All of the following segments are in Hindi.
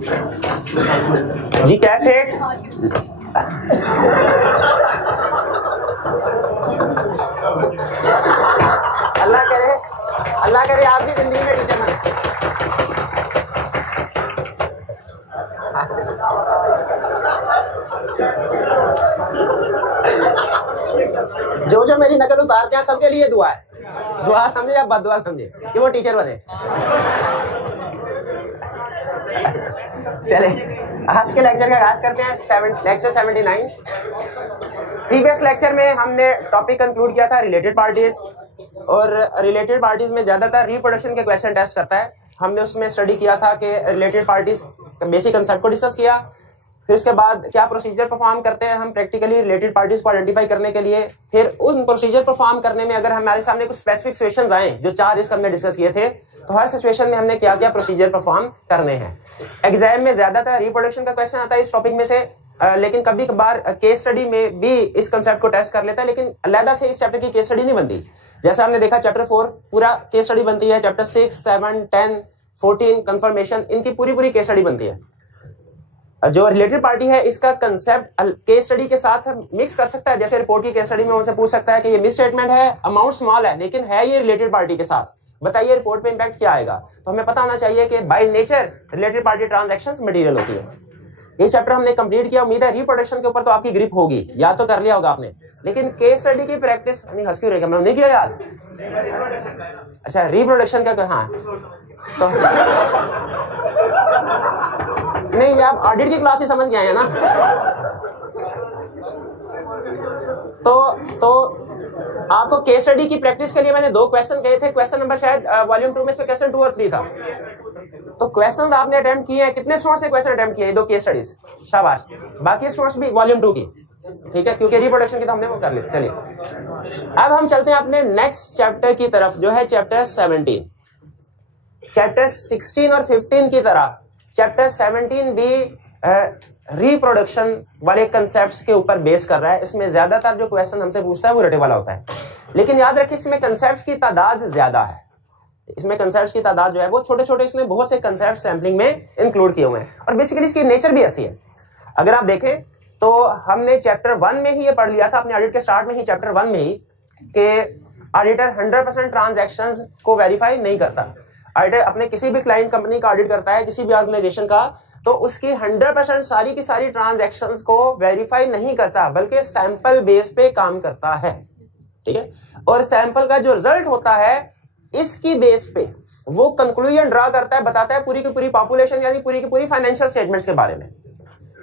जी कैसे? अल्लाह करे आप भी जिंदगी में टीचर बने। जो जो मेरी नकल उतारते हैं सबके लिए दुआ है। दुआ समझे या बददुआ समझे कि वो टीचर बने। चले आज के लेक्चर का आगाज करते हैं। लेक्चर 79। प्रीवियस लेक्चर में हमने टॉपिक कंक्लूड किया था रिलेटेड पार्टीज, और रिलेटेड पार्टीज में ज्यादातर रिप्रोडक्शन के क्वेश्चन टेस्ट करता है। हमने उसमें स्टडी किया था कि रिलेटेड पार्टीज बेसिक कंसेप्ट को डिस्कस किया, फिर उसके बाद क्या प्रोसीजर परफॉर्म करते हैं हम प्रैक्टिकली रिलेटेड पार्टीज को आइडेंटिफाई करने के लिए। फिर उस प्रोसीजर परफॉर्म करने में अगर हमारे सामने कुछ स्पेसिफिक सिचुएशंस आए, जो 4 रिस्क हमने डिस्कस किए थे, तो हर सिचुएशन में हमने क्या क्या प्रोसीजर परफॉर्म करने हैं। एग्जाम में ज्यादातर रिप्रोडक्शन का क्वेश्चन आता है इस टॉपिक में से, लेकिन कभी कभार केस स्टडी में भी इस कंसेप्ट को टेस्ट कर लेता है, लेकिन अलग से इस चैप्टर की केस स्टडी नहीं बनती। जैसा हमने देखा चैप्टर 4 पूरा केस स्टडी बनती है, चैप्टर 6, 7, 10, 14 कंफर्मेशन, इनकी पूरी केस स्टडी बनती है। जो रिलेटेड पार्टी है इसका कंसेप्ट केस स्टडी के साथ मिक्स कर सकता है। जैसे रिपोर्ट की केस स्टडी में उनसे पूछ सकता है कि ये मिस स्टेटमेंट है, अमाउंट स्मॉल है, लेकिन है ये रिलेटेड पार्टी के साथ, बताइए रिपोर्ट पे इंपैक्ट क्या आएगा। तो हमें पता होना चाहिए कि by nature related party transactions material होती है। ये चैप्टर हमने कंप्लीट किया। उम्मीद है रिप्रोडक्शन के ऊपर तो आपकी ग्रिप होगी, याद तो कर लिया होगा आपने, लेकिन केस स्टडी की प्रैक्टिस नहीं। हंस क्यों रहेगा, मैंने नहीं किया याद। अच्छा रिप्रोडक्शन का हाँ तो नहीं, आप ऑडिट की क्लास ही समझ के आए हैं ना। तो आपको केस स्टडी की प्रैक्टिस के लिए मैंने 2 क्वेश्चन कहे थे। क्वेश्चन नंबर शायद वॉल्यूम 2 में से क्वेश्चन 2 और 3 था। तो क्वेश्चन आपने अटेम्प्ट किए हैं। कितने स्टूडेंट्स ने क्वेश्चन अटेम्प्ट किए 2 केस स्टडीज? शाबाश। बाकी स्टूडेंट्स भी वॉल्यूम 2 की, ठीक है, क्योंकि रिप्रोडक्शन की तो हमने वो कर ली। चलिए अब हम चलते हैं अपने नेक्स्ट चैप्टर की तरफ, जो है चैप्टर 17। चैप्टर 16 और 15 की तरह चैप्टर 17 भी रिप्रोडक्शन वाले कंसेप्ट्स के ऊपर बेस कर रहा है। इसमें ज्यादातर जो क्वेश्चन हमसे पूछता है वो रटे वाला होता है, लेकिन याद रखिए इसमें कंसेप्ट्स की तादाद ज्यादा है। इसमें कंसेप्ट्स की तादाद जो है वो छोटे छोटे, इसमें बहुत से कंसेप्ट सैम्पलिंग में इंक्लूड किए हुए हैं, और बेसिकली इसकी नेचर भी ऐसी है। अगर आप देखें तो हमने चैप्टर 1 में ही ये पढ़ लिया था अपने ऑडिट के स्टार्ट में ही, चैप्टर 1 में ही, कि ऑडिटर 100% ट्रांजैक्शंस को वेरीफाई नहीं करता। ऑडिटर अपने किसी भी क्लाइंट कंपनी का ऑडिट करता है, किसी भी ऑर्गेनाइजेशन का, तो उसकी 100% सारी की सारी ट्रांजैक्शंस को वेरीफाई नहीं करता, बल्कि सैंपल बेस पे काम करता है, ठीक है। और सैंपल का जो रिजल्ट होता है इसकी बेस पे वो कंक्लूजन ड्रा करता है, बताता है पूरी की पूरी पॉपुलेशन यानी पूरी की पूरी फाइनेंशियल स्टेटमेंट्स के बारे में।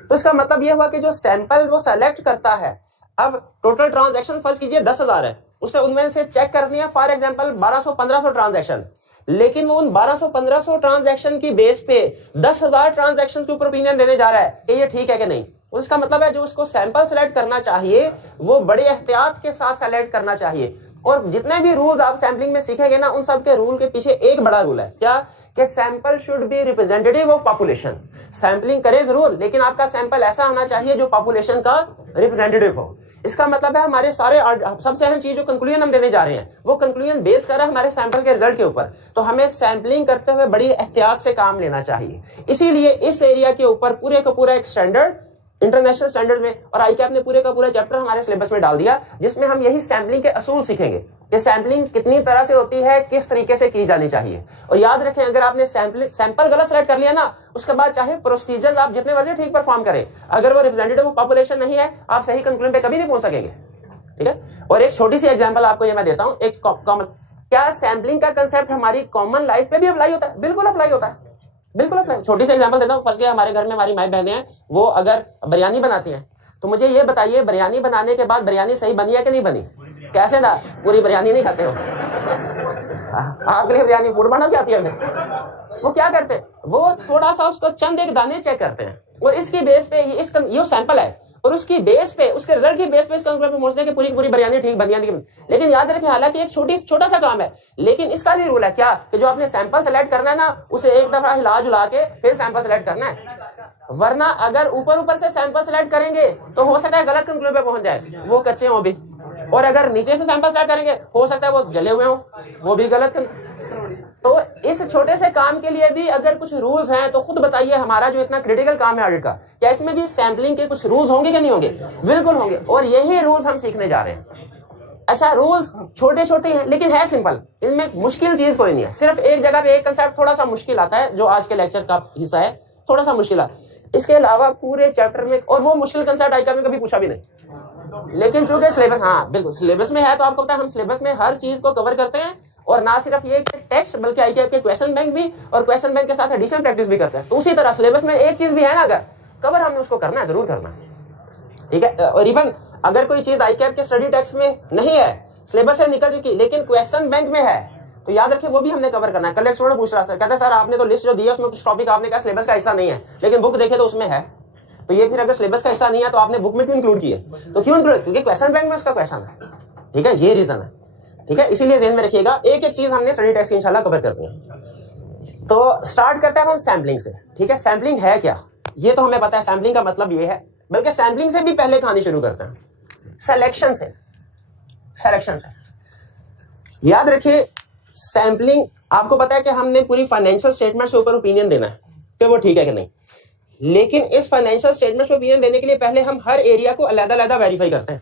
तो इसका मतलब यह हुआ कि जो सैंपल वो सेलेक्ट करता है, अब टोटल ट्रांजैक्शन फर्ज कीजिए 10,000 है, उसने उनमें से चेक करनी है फॉर एग्जांपल 1200-1500 ट्रांजैक्शन, लेकिन वो उन 1200-1500 ट्रांजैक्शन की बेस पे 10,000 ट्रांजैक्शन के ऊपर ओपिनियन देने जा रहा है कि ये ठीक है कि नहीं। उसका मतलब है जो उसको सैंपल सेलेक्ट करना चाहिए वो बड़े एहतियात के साथ सेलेक्ट करना चाहिए। और जितने भी रूल्स आप सैम्पलिंग में सीखेंगे ना, उन सब के रूल के पीछे एक बड़ा रूल है, क्या? कि sample should be representative of population. Sampling करे जरूर, लेकिन आपका सैंपल ऐसा होना चाहिए जो पॉपुलेशन का रिप्रेजेंटेटिव हो। इसका मतलब है हमारे सारे सबसे अहम चीज जो कंक्लूजन हम देने जा रहे हैं वो कंक्लूजन बेस कर रहा है हमारे सैंपल के रिजल्ट के ऊपर। तो हमें सैंपलिंग करते हुए बड़ी एहतियात से काम लेना चाहिए। इसीलिए इस एरिया के ऊपर पूरे का पूरा एक स्टैंडर्ड इंटरनेशनल स्टैंडर्ड में, और आईकैप ने पूरे का पूरा चैप्टर हमारे सिलेबस में डाल दिया, जिसमें हम यही सैंपलिंग के असूल सीखेंगे कि सैंपलिंग कितनी तरह से होती है, किस तरीके से की जानी चाहिए। और याद रखें अगर आपने सैंपल गलत सेलेक्ट कर लिया ना, उसके बाद चाहे प्रोसीजर्स आप जितने मर्जी ठीक परफॉर्म करें, अगर वो रिप्रेजेंटेटिव ऑफ पॉपुलेशन नहीं है, आप सही कंक्लूजन पे कभी नहीं पहुंच सकेंगे, ठीक है। और एक छोटी सी एग्जांपल आपको ये मैं देता हूं, एक कॉमन, क्या सैंपलिंग का कंसेप्ट हमारी कॉमन लाइफ पे भी अप्लाई होता है? बिल्कुल अप्लाई होता है, बिल्कुल अप्लाई। छोटी सी एग्जांपल देता हूं, फर्ज किया हमारे घर में हमारी माई बहनें हैं, वो अगर बिरयानी बनाती हैं, तो मुझे ये बताइए बिरयानी बनाने के बाद बिरयानी सही बनी है कि नहीं बनी? कैसे ना, पूरी बिरयानी नहीं खाते हो आपके लिए बिरयानी फूड बनाना चाहती है। वो क्या करते हैं, वो थोड़ा सा उसको चंद एक दाने चेक करते हैं, और इसकी बेस पे ये सैंपल है, और उसकी बेस पे उसके रिजल्ट की बेस पे इसका पहुंचने की पूरी पूरी बिरयानी ठीक बनी है। लेकिन याद रखें हालांकि एक छोटा सा काम है, लेकिन इसका भी रूल है क्या, कि जो आपने सैंपल सेलेक्ट करना है ना, उसे एक दफा हिला जुला के फिर सैंपल सेलेक्ट करना है। वरना अगर ऊपर से सैंपल सेलेक्ट करेंगे तो हो सकता है गलत कंक्लूजन पे पहुंच जाए, वो कच्चे हो भी, और अगर नीचे से सैंपल सेलेक्ट करेंगे हो सकता है वो जले हुए हो, वो भी गलत। तो इस छोटे से काम के लिए भी अगर कुछ रूल्स हैं तो खुद बताइए, हमारा जो इतना क्रिटिकल काम है ऑडिट का, क्या इसमें भी सैम्पलिंग के कुछ रूल्स होंगे कि नहीं होंगे? बिल्कुल होंगे, और यही रूल्स हम सीखने जा रहे हैं। अच्छा, रूल्स छोटे छोटे हैं लेकिन है सिंपल, इनमें मुश्किल चीज कोई नहीं है। सिर्फ एक जगह पे एक कंसेप्ट थोड़ा सा मुश्किल आता है, जो आज के लेक्चर का हिस्सा है, थोड़ा सा मुश्किल आता है। इसके अलावा पूरे चैप्टर में, और वो मुश्किल कंसेप्ट आईका में कभी पूछा भी नहीं, लेकिन चूंकि सिलेबस, हाँ बिल्कुल सिलेबस में है, तो आपको पता है हम सिलेबस में हर चीज को कवर करते हैं, और ना सिर्फ ये टेक्स्ट बल्कि आईके के क्वेश्चन बैंक भी, और क्वेश्चन बैंक के साथ एडिशनल प्रैक्टिस भी करते हैं। तो उसी तरह सिलेबस में एक चीज भी है ना, अगर कवर हमने उसको करना है, जरूर करना है, ठीक है। और इवन अगर कोई चीज आईके के स्टडी टेक्स्ट में नहीं है, सिलेबस से निकल चुकी, लेकिन क्वेश्चन बैंक में है, तो याद रखिए वो भी हमने कवर करना है। कल एक स्टूडेंट पूछ रहा था, कहता है सर आपने तो लिस्ट जो दी है उसमें कुछ टॉपिक आपने कहा सिलेबस का हिस्सा नहीं है, लेकिन बुक देखे तो उसमें है, तो ये फिर अगर सिलेबस का हिस्सा नहीं है तो आपने बुक में क्यों इंक्लूड किए? तो क्यों इंक्लूड? क्योंकि क्वेश्चन बैंक में उसका क्वेश्चन है, ठीक है, ये रीजन है, ठीक है। इसीलिए ध्यान में रखिएगा, एक एक चीज हमने स्टडी टेक्स्ट की इंशाल्लाह कवर करनी है। तो स्टार्ट करते हैं हम सैम्पलिंग से, ठीक है। सैम्पलिंग है क्या, ये तो हमें पता है, सैम्पलिंग का मतलब ये है, बल्कि सैम्पलिंग से भी पहले कहानी शुरू करते हैं, सिलेक्शन से। सिलेक्शन से याद रखिए, सैम्पलिंग आपको पता है कि हमने पूरी फाइनेंशियल स्टेटमेंट से ऊपर ओपिनियन देना है कि वो ठीक है कि नहीं, लेकिन इस फाइनेंशियल स्टेटमेंट से ओपिनियन देने के लिए पहले हम हर एरिया को अलग-अलग वेरीफाई करते हैं।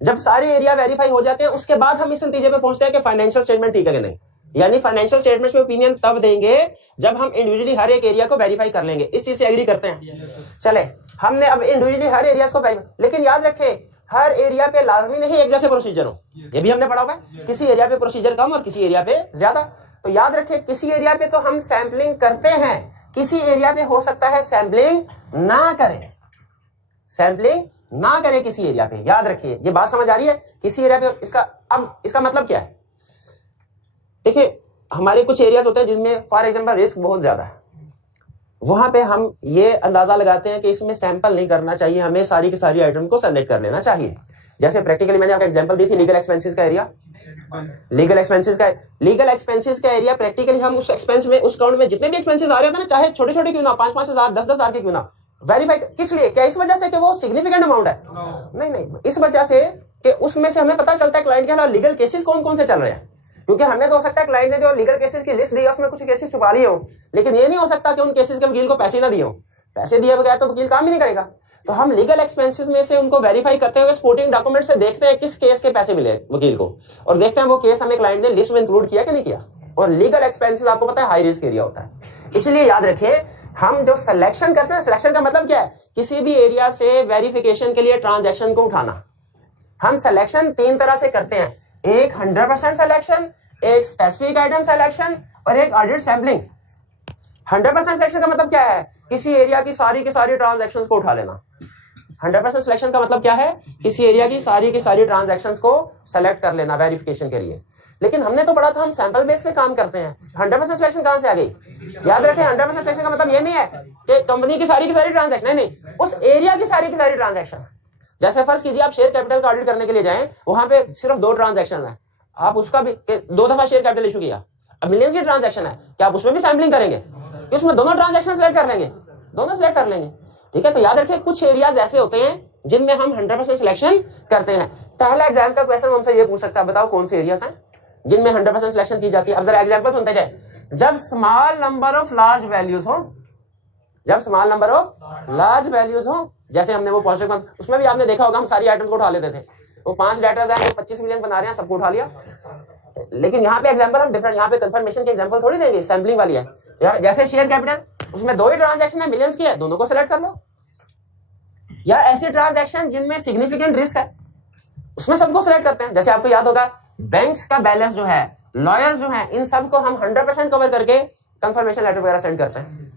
जब सारे एरिया वेरीफाई हो जाते हैं, उसके बाद हम इस नतीजे पे पहुंचते हैं कि फाइनेंशियल स्टेटमेंट ठीक है कि नहीं। यानी फाइनेंशियल स्टेटमेंट में ओपिनियन तब देंगे जब हम इंडिविजुअली हर एक एरिया को वेरीफाई कर लेंगे। इस चीज से एग्री करते हैं? चले, हमने अब इंडिविजुअली हर एरिया को वेरीफाई, लेकिन याद रखें हर एरिया पे लाजमी नहीं एक जैसे प्रोसीजर हो, ये भी हमने पढ़ा हुआ है। किसी एरिया पे प्रोसीजर कम और किसी एरिया पे ज्यादा। तो याद रखें किसी एरिया पे तो हम सैंपलिंग करते हैं, किसी एरिया पे हो सकता है सैंपलिंग ना करें, सैंपलिंग ना करें किसी एरिया पे। याद रखिए, ये बात समझ आ रही है? किसी एरिया पे इसका मतलब क्या है? देखिए, हमारे कुछ एरियाज होते हैं जिनमें फॉर एग्जांपल रिस्क बहुत ज्यादा है, वहां पे हम ये अंदाजा लगाते हैं कि इसमें सैंपल नहीं करना चाहिए, हमें सारी की सारी आइटम को सेलेक्ट कर लेना चाहिए। जैसे प्रैक्टिकली मैंने आपको एग्जांपल दी थी लीगल एक्सपेंसेस का एरिया, लीगल एक्सपेंसेस का एरिया प्रैक्टिकली हम उस एक्सपेंस में, उस काउंट में जितने भी एक्सपेंसेस आ रहे थे ना, चाहे छोटे छोटे क्यों ना, 5-5 हजार 10-10 हजार के क्यों ना, वेरीफाई किस लिए? क्या इस वजह से कि वो सिग्निफिकेंट अमाउंट है? नहीं, इस वजह से कि उसमें से हमें पता चलता है क्लाइंट के अलावा लीगल केसेस कौन कौन से चल रहे हैं। क्योंकि हमें तो हो सकता है क्लाइंट ने जो लीगल केसेस की लिस्ट दी है उसमें कुछ केसेस छुपा लिए हो, लेकिन ये नहीं हो सकता कि उन केसेस के वकील को पैसे ना दिए हो। पैसे दिए बगैर तो वकील काम ही नहीं करेगा। तो हम लीगल एक्सपेंसेस में से उनको वेरीफाई करते हुए सपोर्टिंग डॉक्यूमेंट से देखते हैं किस केस के पैसे मिले वकील को, और देखते हैं वो केस हमें क्लाइंट ने लिस्ट में इंक्लूड किया कि नहीं किया। और लीगल एक्सपेंसेस आपको पता है हाई रिस्क एरिया होता है, इसलिए याद रखें हम जो सिलेक्शन करते हैं, सिलेक्शन का मतलब क्या है? किसी भी एरिया से वेरिफिकेशन के लिए ट्रांजैक्शन को उठाना। हम सिलेक्शन 3 तरह से करते हैं, एक 100% सिलेक्शन, एक स्पेसिफिक आइटम सिलेक्शन और एक ऑडिट सैंपलिंग। 100% सिलेक्शन का मतलब क्या है? किसी एरिया की सारी ट्रांजैक्शंस को उठा लेना। 100% सिलेक्शन का मतलब क्या है? किसी एरिया की सारी ट्रांजैक्शंस को सेलेक्ट कर लेना वेरिफिकेशन के लिए। लेकिन हमने तो पढ़ा था हम सैंपल बेस पे काम करते हैं, 100% सिलेक्शन कहां से आ गई? याद रखें 100% सिलेक्शन का मतलब ये नहीं है कि कंपनी की सारी ट्रांजैक्शन, नहीं, उस एरिया की सारी ट्रांजैक्शन। जैसे फर्ज कीजिए आप शेयर कैपिटल का ऑडिट करने के लिए जाएं, वहां पे सिर्फ 2 ट्रांजैक्शन है, आप उसका भी 2 दफा शेयर कैपिटल इशू किया, अब मिलियंस की ट्रांजैक्शन है, क्या आप उसमें भी सैंपलिंग करेंगे? उसमें दोनों ट्रांजैक्शन सेलेक्ट कर लेंगे, दोनों सेलेक्ट कर लेंगे, ठीक है। तो याद रखिए कुछ एरियाज ऐसे होते हैं जिनमें हम 100% सिलेक्शन करते हैं। पहला एग्जाम का क्वेश्चन हमसे ये पूछ सकता है, बताओ कौन से एरियाज हैं जिनमें 100% सिलेक्शन की जाती है। अब जरा एग्जांपल सुनते जाए। जब small number of large values हो, जब small number of large values हो, जैसे हमने वो पॉजिटिव, उसमें भी आपने देखा होगा हम सारी आइटम्स को उठा लेते थे। वो 5 डेटाज हैं, 25 मिलियन बना रहे हैं, सबको उठा लिया। लेकिन यहाँ पे एग्जांपल हम डिफरेंट, यहाँ पे कंफर्मेशन के एग्जांपल थोड़ी देंगे, सैंपलिंग वाली है। जैसे शेयर कैपिटल, उसमें 2 ही ट्रांजैक्शन है, मिलियंस की है, दोनों को सिलेक्ट कर लो। या ऐसी ट्रांजैक्शन जिनमें सिग्निफिकेंट रिस्क है, उसमें सबको सिलेक्ट करते हैं। जैसे आपको याद होगा बैंक्स का बैलेंस जो है, लॉयर्स जो है, इन सबको हम 100% कवर करके कंफर्मेशन लेटर वगैरह सेंड करते हैं।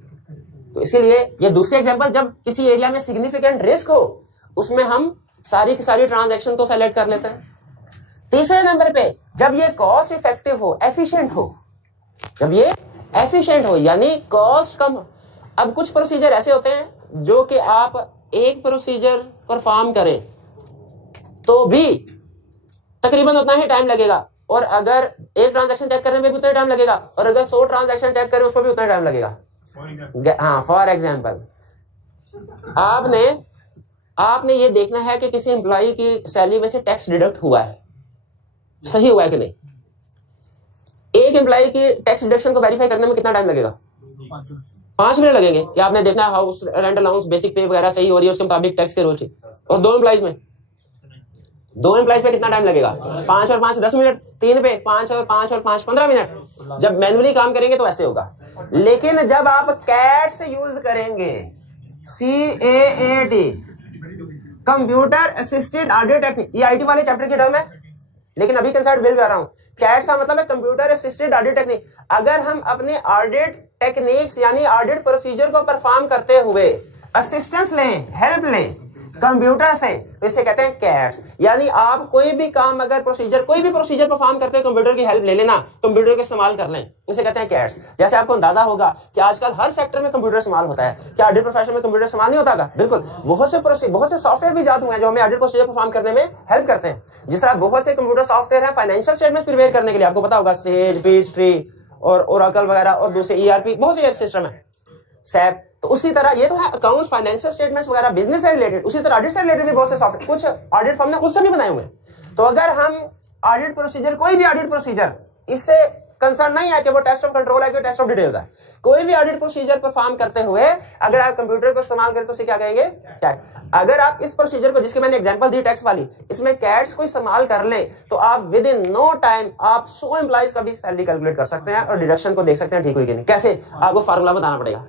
तो इसीलिए ये दूसरी एग्जांपल, जब किसी एरिया में सिग्निफिकेंट रिस्क हो उसमें हम सारी की सारी ट्रांजैक्शन को सेलेक्ट कर लेते हैं। तीसरे नंबर पे जब ये कॉस्ट इफेक्टिव हो, एफिशिएंट हो, जब ये एफिशिएंट हो यानी कॉस्ट कम। अब कुछ प्रोसीजर ऐसे होते हैं जो कि आप एक प्रोसीजर परफॉर्म करें तो भी तकरीबन उतना ही टाइम लगेगा, और अगर एक ट्रांजैक्शन चेक करने में भी उतना ही टाइम लगेगा, और अगर 100 ट्रांजैक्शन चेक करें उस पर भी उतना ही टाइम लगेगा। हाँ, फॉर एग्जाम्पल आपने ये देखना है कि किसी एम्प्लॉय की सैलरी में से टैक्स डिडक्ट हुआ है, सही हुआ है कि नहीं। एक एम्प्लॉय की टैक्स डिडक्शन को वेरीफाई करने में कितना टाइम लगेगा? 5 मिनट लगेंगे कि आपने देखना है हाउस रेंट अलाउंस बेसिक पे वगैरह सही हो रही है उसके मुताबिक टैक्स के रूल। और 2 एम्प्लॉइज में कितना टाइम लगेगा? 5 और 5 10 मिनट, 3 पे 5 और 5 15 मिनट। जब मैनुअली काम करेंगे तो ऐसे होगा, लेकिन जब आप कैट से यूज करेंगे, CAAT, computer assisted audit technique, ये IT वाले चैप्टर की टर्म है, लेकिन अभी कंसेप्ट बिल्ड कर रहा हूं। कैट का मतलब है कंप्यूटर असिस्टेड ऑडिट टेक्निक। अगर हम अपने ऑडिट टेक्निक्स यानी ऑडिट प्रोसीजर को परफॉर्म करते हुए असिस्टेंस लें, हेल्प लें कंप्यूटर से, तो इसे कहते हैं कैट्स। यानी आप कोई भी काम अगर कोई भी प्रोसीजर परफॉर्म करते हैं, कंप्यूटर की हेल्प ले लेना, कंप्यूटर का इस्तेमाल कर लें, उसे कहते हैं कैट्स। जैसे आपको अंदाजा होगा कि आजकल हर सेक्टर में कंप्यूटर इस्तेमाल होता है। क्या ऑडिट प्रोफेशन में कंप्यूटर इस्तेमाल नहीं होता? बिल्कुल। बहुत से सॉफ्टवेयर भी इजाद हुए हैं जो हमें ऑडिट प्रोसीजर परफॉर्म करने में हेल्प करते हैं। जिस तरह बहुत से कंप्यूटर सॉफ्टवेयर है फाइनेंशियल स्टेटमेंट प्रिपेयर करने के लिए, आपको पता होगा सेज, पेजट्री और ओरेकल वगैरह, और दूसरे ERP, बहुत से सिस्टम है, SAP। तो उसी तरह ये तो है अकाउंट्स, फाइनेंशियल स्टेटमेंट्स वगैरह, बिजनेस से रिलेटेड। उसी तरह ऑडिट से रिलेटेड भी बहुत से सॉफ्टवेयर, कुछ ऑडिट फर्म ने खुद से भी बनाए हुए हैं। तो अगर हम ऑडिट प्रोसीजर, कोई भी ऑडिट प्रोसीजर, इससे कंसर्न नहीं है कि वो टेस्ट ऑफ कंट्रोल है कि टेस्ट ऑफ डिटेल्स है, कोई भी ऑडिट प्रोसीजर परफॉर्म करते हुए अगर आप कंप्यूटर को इस्तेमाल करें तो उसे क्या कहेंगे? कैट। अगर आप इस प्रोसीजर को, जिसकी मैंने एग्जांपल दी टैक्स वाली, इसमें कैट्स को इस्तेमाल कर लें तो आप विद इन नो टाइम आप 100 एम्प्लॉइज का भी सैलरी कैलकुलेट कर सकते हैं और डिडक्शन को देख सकते हैं ठीक हुई कि नहीं। कैसे? आपको फार्मूला बताना पड़ेगा,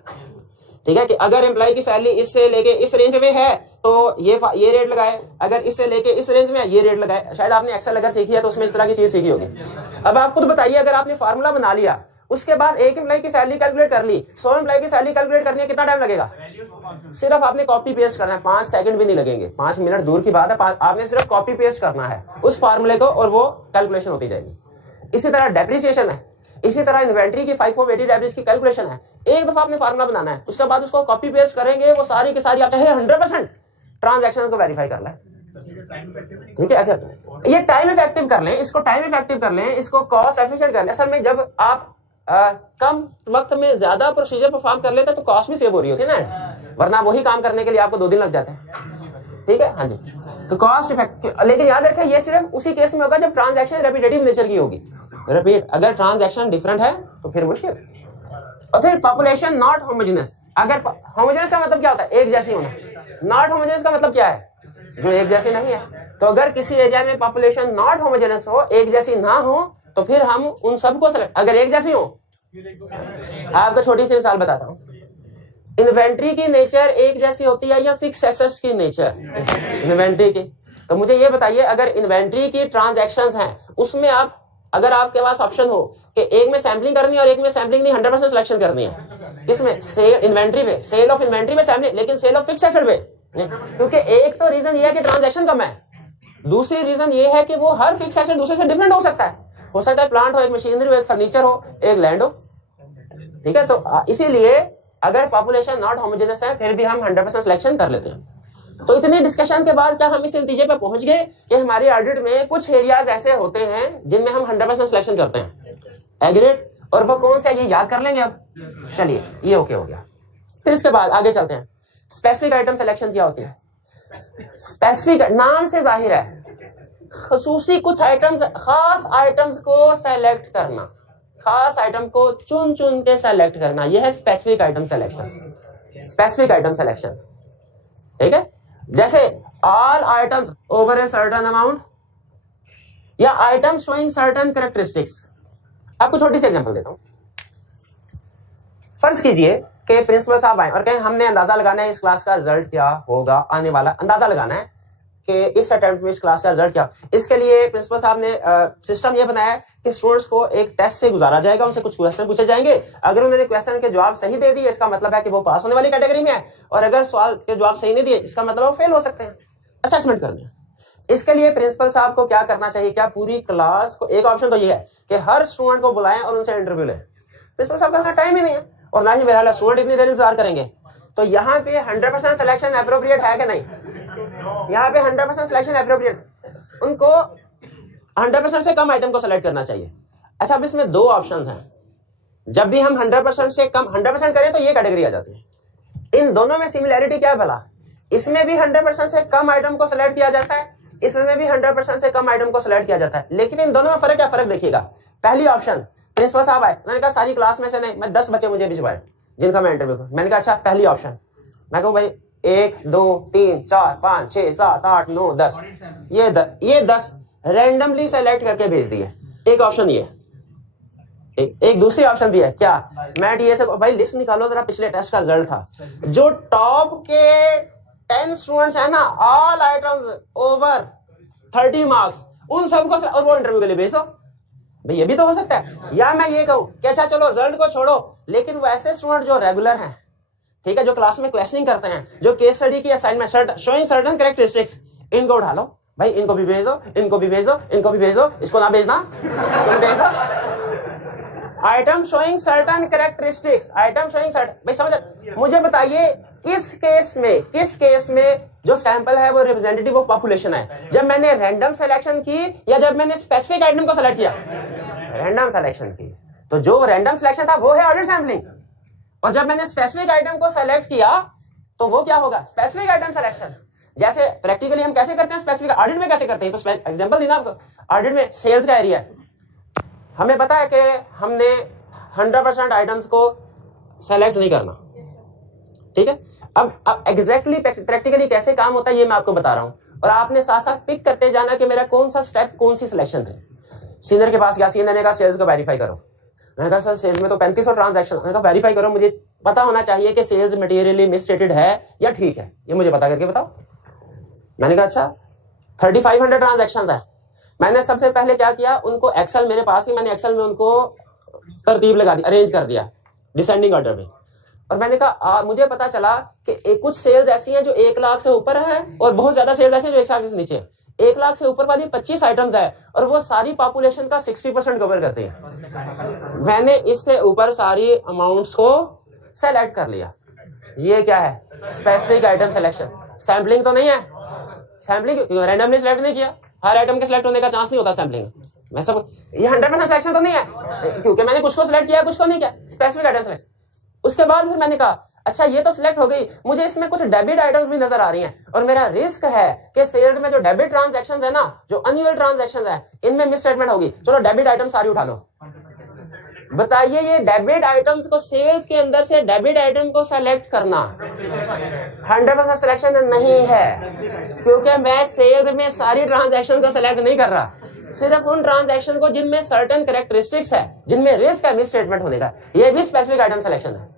ठीक है, कि अगर एम्प्लॉय की सैलरी इससे लेके इस रेंज में है तो ये रेट लगाए, अगर इससे लेके इस रेंज में है ये रेट लगाए। शायद आपने एक्सेल अगर सीखी है तो उसमें इस तरह की चीज सीखी होगी। अब आप खुद बताइए, अगर आपने फार्मूला बना लिया, उसके बाद एक एम्प्लॉय की सैलरी कैलकुलेट कर ली, 100 एम्प्लॉय की सैलरी कैलकुलेट करनी है, कितना टाइम लगेगा? सिर्फ आपने कॉपी पेस्ट करना है, 5 सेकंड भी नहीं लगेंगे। 5 मिनट दूर की बात है, आपने सिर्फ कॉपी पेस्ट करना है उस फार्मूले को और वो कैलकुलेशन होती जाएगी। इसी तरह डेप्रिसिएशन है, इसी तरह इन्वेंट्री की FIFO वेटेड एवरेज की कैलकुलेशन है। एक दफा आपने फार्मूला बनाना है, उसके बाद उसको कॉपी पेस्ट करेंगे, वो सारी की सारी आप चाहे 100% ट्रांजैक्शंस को वेरीफाई कर लें, ठीक है। ये टाइम इफेक्टिव कर लें, इसको टाइम इफेक्टिव कर लें, इसको कॉस्ट एफिशिएंट कर लें। असल में जब आप कम वक्त में ज्यादा प्रोसीजर परफॉर्म कर लेते हैं तो कॉस्ट भी सेव हो रही होती है ना, वरना वही काम करने के लिए आपको 2 दिन लग जाते हैं, ठीक है। हाँ जी, तो कॉस्ट इफेक्टिव। लेकिन याद रखें ये सिर्फ उसी केस में होगा जब ट्रांजैक्शन रेपिटेटिव नेचर की होगी। रिपीट, अगर ट्रांजैक्शन डिफरेंट है तो फिर मुश्किल। और फिर पॉपुलेशन नॉट होमोजेनस। अगर होमोजेनस का मतलब क्या होता है? एक जैसी होना। नॉट होमोजेनस का मतलब क्या है? जो एक जैसी नहीं है। तो अगर किसी एरिया में पॉपुलेशन नॉट होमोजेनस हो, एक जैसी ना हो, तो फिर हम उन सबको सेलेक्ट, अगर एक जैसी हो। आपको छोटी सी मिसाल बताता हूँ, इन्वेंट्री की नेचर एक जैसी होती है या फिक्स एसेट्स की नेचर इन्वेंट्री की? तो मुझे ये बताइए, अगर इन्वेंट्री की ट्रांजैक्शंस हैं उसमें आप, अगर आपके पास ऑप्शन हो कि एक में सैम्पलिंग करनी है और एक में सैम्पलिंग नहीं, 100% सिलेक्शन करनी है, किसमें? सेल इन्वेंट्री पे, सेल ऑफ इन्वेंट्री में सैम्पलिंग, लेकिन सेल ऑफ फिक्स एसेट पे, क्योंकि एक तो रीजन ये है कि ट्रांजैक्शन कम है, दूसरी रीजन ये है कि वो हर फिक्स एसेट दूसरे से डिफरेंट हो सकता है प्लांट हो, एक मशीनरी हो, एक फर्नीचर हो, एक लैंड हो, ठीक है। तो इसीलिए अगर पॉपुलेशन नॉट होमोजेनस है फिर भी हम 100% सिलेक्शन कर लेते हैं। तो इतने डिस्कशन के बाद क्या हम इस नतीजे पे पहुंच गए कि हमारे ऑडिट में कुछ एरियाज ऐसे होते हैं जिनमें हम 100% सिलेक्शन करते हैं, एग्रीड, और वो कौन सा ये याद कर लेंगे। अब चलिए ये ओके हो गया। फिर इसके बाद आगे चलते हैं। स्पेसिफिक आइटम सिलेक्शन क्या होती है? स्पेसिफिक नाम से जाहिर है, खसूसी कुछ आइटम्स, खास आइटम्स को सेलेक्ट करना, खास आइटम को चुन चुन के सेलेक्ट करना, यह है specific item selection. Specific item selection, ठीक है। जैसे all items over a certain amount या आइटम शोइंग सर्टेन कैरेक्टरिस्टिक्स। आपको छोटी सी एग्जांपल देता हूं। फर्ज कीजिए कि प्रिंसिपल साहब आए और कहें हमने अंदाजा लगाना है इस क्लास का रिजल्ट क्या होगा, आने वाला अंदाजा लगाना है कि इस अटेम्प्ट में इस क्लास का रिजल्ट क्या। इसके लिए प्रिंसिपल साहब ने सिस्टम ये बनाया कि स्टूडेंट्स को एक टेस्ट से गुजारा जाएगा, उनसे कुछ क्वेश्चन पूछे जाएंगे। अगर उन्होंने क्वेश्चन के जवाब सही दे दिए इसका मतलब है कि वो पास होने वाली कैटेगरी में है, और अगर सवाल के जवाब सही नहीं दिए इसका मतलब वो फेल हो सकते हैं। असेसमेंट करनी है। इसके लिए प्रिंसिपल साहब को क्या करना चाहिए? क्या पूरी क्लास को, एक ऑप्शन तो ये है कि हर स्टूडेंट को बुलाएं और उनसे इंटरव्यू लें। प्रिंसिपल साहब का टाइम ही नहीं है और ना ही मेरा स्टूडेंट इतनी देर इंतजार करेंगे। तो यहाँ पे 100% सिलेक्शन अप्रोप्रिएट है कि नहीं? यहाँ पे 100% सिलेक्शन अप्रोप्रिएट, उनको 100% से कम आइटम को सिलेक्ट करना चाहिए। अच्छा, अब इसमें 2 ऑप्शंस हैं। जब भी हम 100% से कम 100% करें तो ये कैटेगरी आ जाती है। इन दोनों में सिमिलैरिटी क्या है भला? इसमें भी 100% से कम आइटम को सिलेक्ट किया जाता है, इसमें भी 100% से कम आइटम को सिलेक्ट किया जाता है, लेकिन इन दोनों में फर्क क्या? फर्क देखिएगा। पहली ऑप्शन प्रिंसिपल साहब आए, मैंने कहा सारी क्लास में से नहीं, मैं 10 बच्चे मुझे भिजवाए जिनका मैं इंटरव्यू करूं। मैंने कहा अच्छा पहली ऑप्शन, मैं कहूँ भाई 1 2 3 4 5 6 7 8 9 10, ये 10 रैंडमली सेलेक्ट करके भेज दिए। एक ऑप्शन ये, एक दूसरी ऑप्शन भी है क्या, मैं टीए से भाई लिस्ट निकालो जरा, पिछले टेस्ट का रिजल्ट था, जो टॉप के 10 स्टूडेंट्स है ना, ऑल आइटम्स ओवर 30 मार्क्स, उन सबको और वो इंटरव्यू के लिए भेज दो भाई। ये भी तो हो सकता है। या मैं ये कहूं कि अच्छा चलो रिजल्ट को छोड़ो, लेकिन वैसे स्टूडेंट जो रेगुलर हैं, ठीक है, जो क्लास में क्वेश्चनिंग करते हैं, जो केस स्टडी की असाइनमेंट शोइंग सर्टेन कैरेक्टरिस्टिक्स, इनको उठा लो भाई, इनको भी भेज दो, इनको भी भेज दो, इनको भी भेज दो, इसको ना भेजना, इसको भी भेज दो। Item showing certain characteristics, item showing certain, भाई समझ, मुझे बताइए किस केस में जो सैंपल है वो रिप्रेजेंटेटिव ऑफ पॉपुलेशन है, जब मैंने रैंडम सिलेक्शन की या जब मैंने स्पेसिफिक आइटम को सेलेक्ट किया? रैंडम सिलेक्शन की। तो जो रैंडम सिलेक्शन था वो है ऑर्डर सैंपलिंग, और जब मैंने स्पेसिफिक आइटम को सेलेक्ट किया तो वो क्या होगा? Specific item selection. जैसे प्रैक्टिकली हम कैसे करते हैं स्पेसिफिक, ऑडिट में कैसे करते हैं? तो एग्जांपल देना आपको, ऑडिट में सेल्स का एरिया है, हमें पता है कि हमने 100% आइटम्स को सेलेक्ट नहीं करना, ठीक है। अब एग्जैक्टली प्रैक्टिकली कैसे काम होता है ये मैं आपको बता रहा हूं, और आपने साथ साथ पिक करते जाना कि मेरा कौन सा स्टेप, कौन सी सिलेक्शन थे। सीनियर के पास गया, सीनियर ने कहा सेल्स को वेरीफाई करो। मैंने कहा सर सेल्स में तो 3500 ट्रांजैक्शन, मैंने कहा वेरीफाई करो, मुझे पता होना चाहिए कि सेल्स मटेरियली मिसस्टेटेड है या ठीक है, ये मुझे पता करके बताओ। मैंने कहा अच्छा 3500 ट्रांजैक्शन है। मैंने सबसे पहले क्या किया, उनको एक्सेल मेरे पास ही, मैंने एक्सेल में उनको तरतीब लगा दी, अरेंज कर दिया डिसेंडिंग ऑर्डर में। और मैंने कहा मुझे पता चला कि कुछ सेल्स ऐसी हैं जो 1 लाख से ऊपर है, और बहुत ज्यादा सेल्स ऐसी हैं जो 1 लाख से नीचे। 1 लाख से ऊपर वाली 25 आइटम्स है, और वो सारी पॉपुलेशन का 60% कवर करती है। मैंने इससे ऊपर सारी अमाउंट्स को सेलेक्ट कर लिया। ये क्या है? Specific item selection. सैम्पलिंग तो नहीं है, सैम्पलिंग रैंडमली सिलेक्ट नहीं किया, हर आइटम के सिलेक्ट होने का चांस नहीं होता सैम्पलिंग। मैं सब ये 100% सिलेक्शन तो नहीं है, क्योंकि मैंने कुछ को सिलेक्ट किया, कुछ को नहीं किया, स्पेसिफिक आइटम सिलेक्ट। उसके बाद फिर मैंने कहा अच्छा ये तो सिलेक्ट हो गई, मुझे इसमें कुछ डेबिट आइटम्स भी नजर आ रही हैं, और मेरा रिस्क है कि सेल्स में जो डेबिट ट्रांजैक्शंस है ना, जो अनयूअल ट्रांजैक्शंस है, इनमें मिसस्टेटमेंट होगी। चलो डेबिट आइटम सारी उठा लो। बताइए ये डेबिट आइटम्स को, सेल्स के अंदर से डेबिट आइटम को सेलेक्ट करना 100% सिलेक्शन नहीं है, क्योंकि मैं सेल्स में सारी ट्रांजैक्शन को सेलेक्ट नहीं कर रहा, सिर्फ उन ट्रांजैक्शन को जिनमें सर्टेन कैरेक्टरिस्टिक्स है, जिनमें रिस्क है मिसस्टेटमेंट होने का, ये भी स्पेसिफिक आइटम सिलेक्शन है।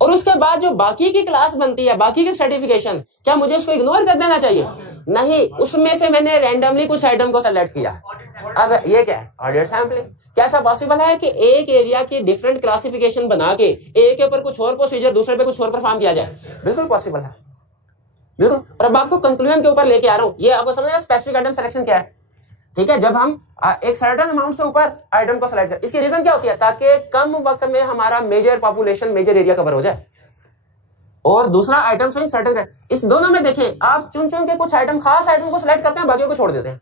और उसके बाद जो बाकी की क्लास बनती है, बाकी की सर्टिफिकेशन, क्या मुझे उसको इग्नोर कर देना चाहिए? नहीं, उसमें से मैंने रैंडमली कुछ आइटम को सेलेक्ट किया। अब ये क्या है? Order sampling. क्या ऐसा पॉसिबल है कि एक एरिया की डिफरेंट क्लासिफिकेशन बना के एक के ऊपर कुछ और प्रोसीजर, दूसरे पे कुछ और परफॉर्म किया जाए? बिल्कुल पॉसिबल है, बिल्कुल। और अब आपको कंक्लूजन के ऊपर लेके आ रहा हूं, ये आपको समझ आया स्पेसिफिक आइटम सिलेक्शन क्या है, ठीक है। जब हम एक सर्टेन अमाउंट से ऊपर आइटम को सेलेक्ट करें, इसकी रीजन क्या होती है? ताकि कम वक्त में हमारा major population, major area cover हो जाए। और दूसरा आइटम से सर्टेन, इस दोनों में देखें आप चुन चुन के कुछ आइटम, खास आइटम को सिलेक्ट करते हैं, बाकियों को छोड़ देते हैं।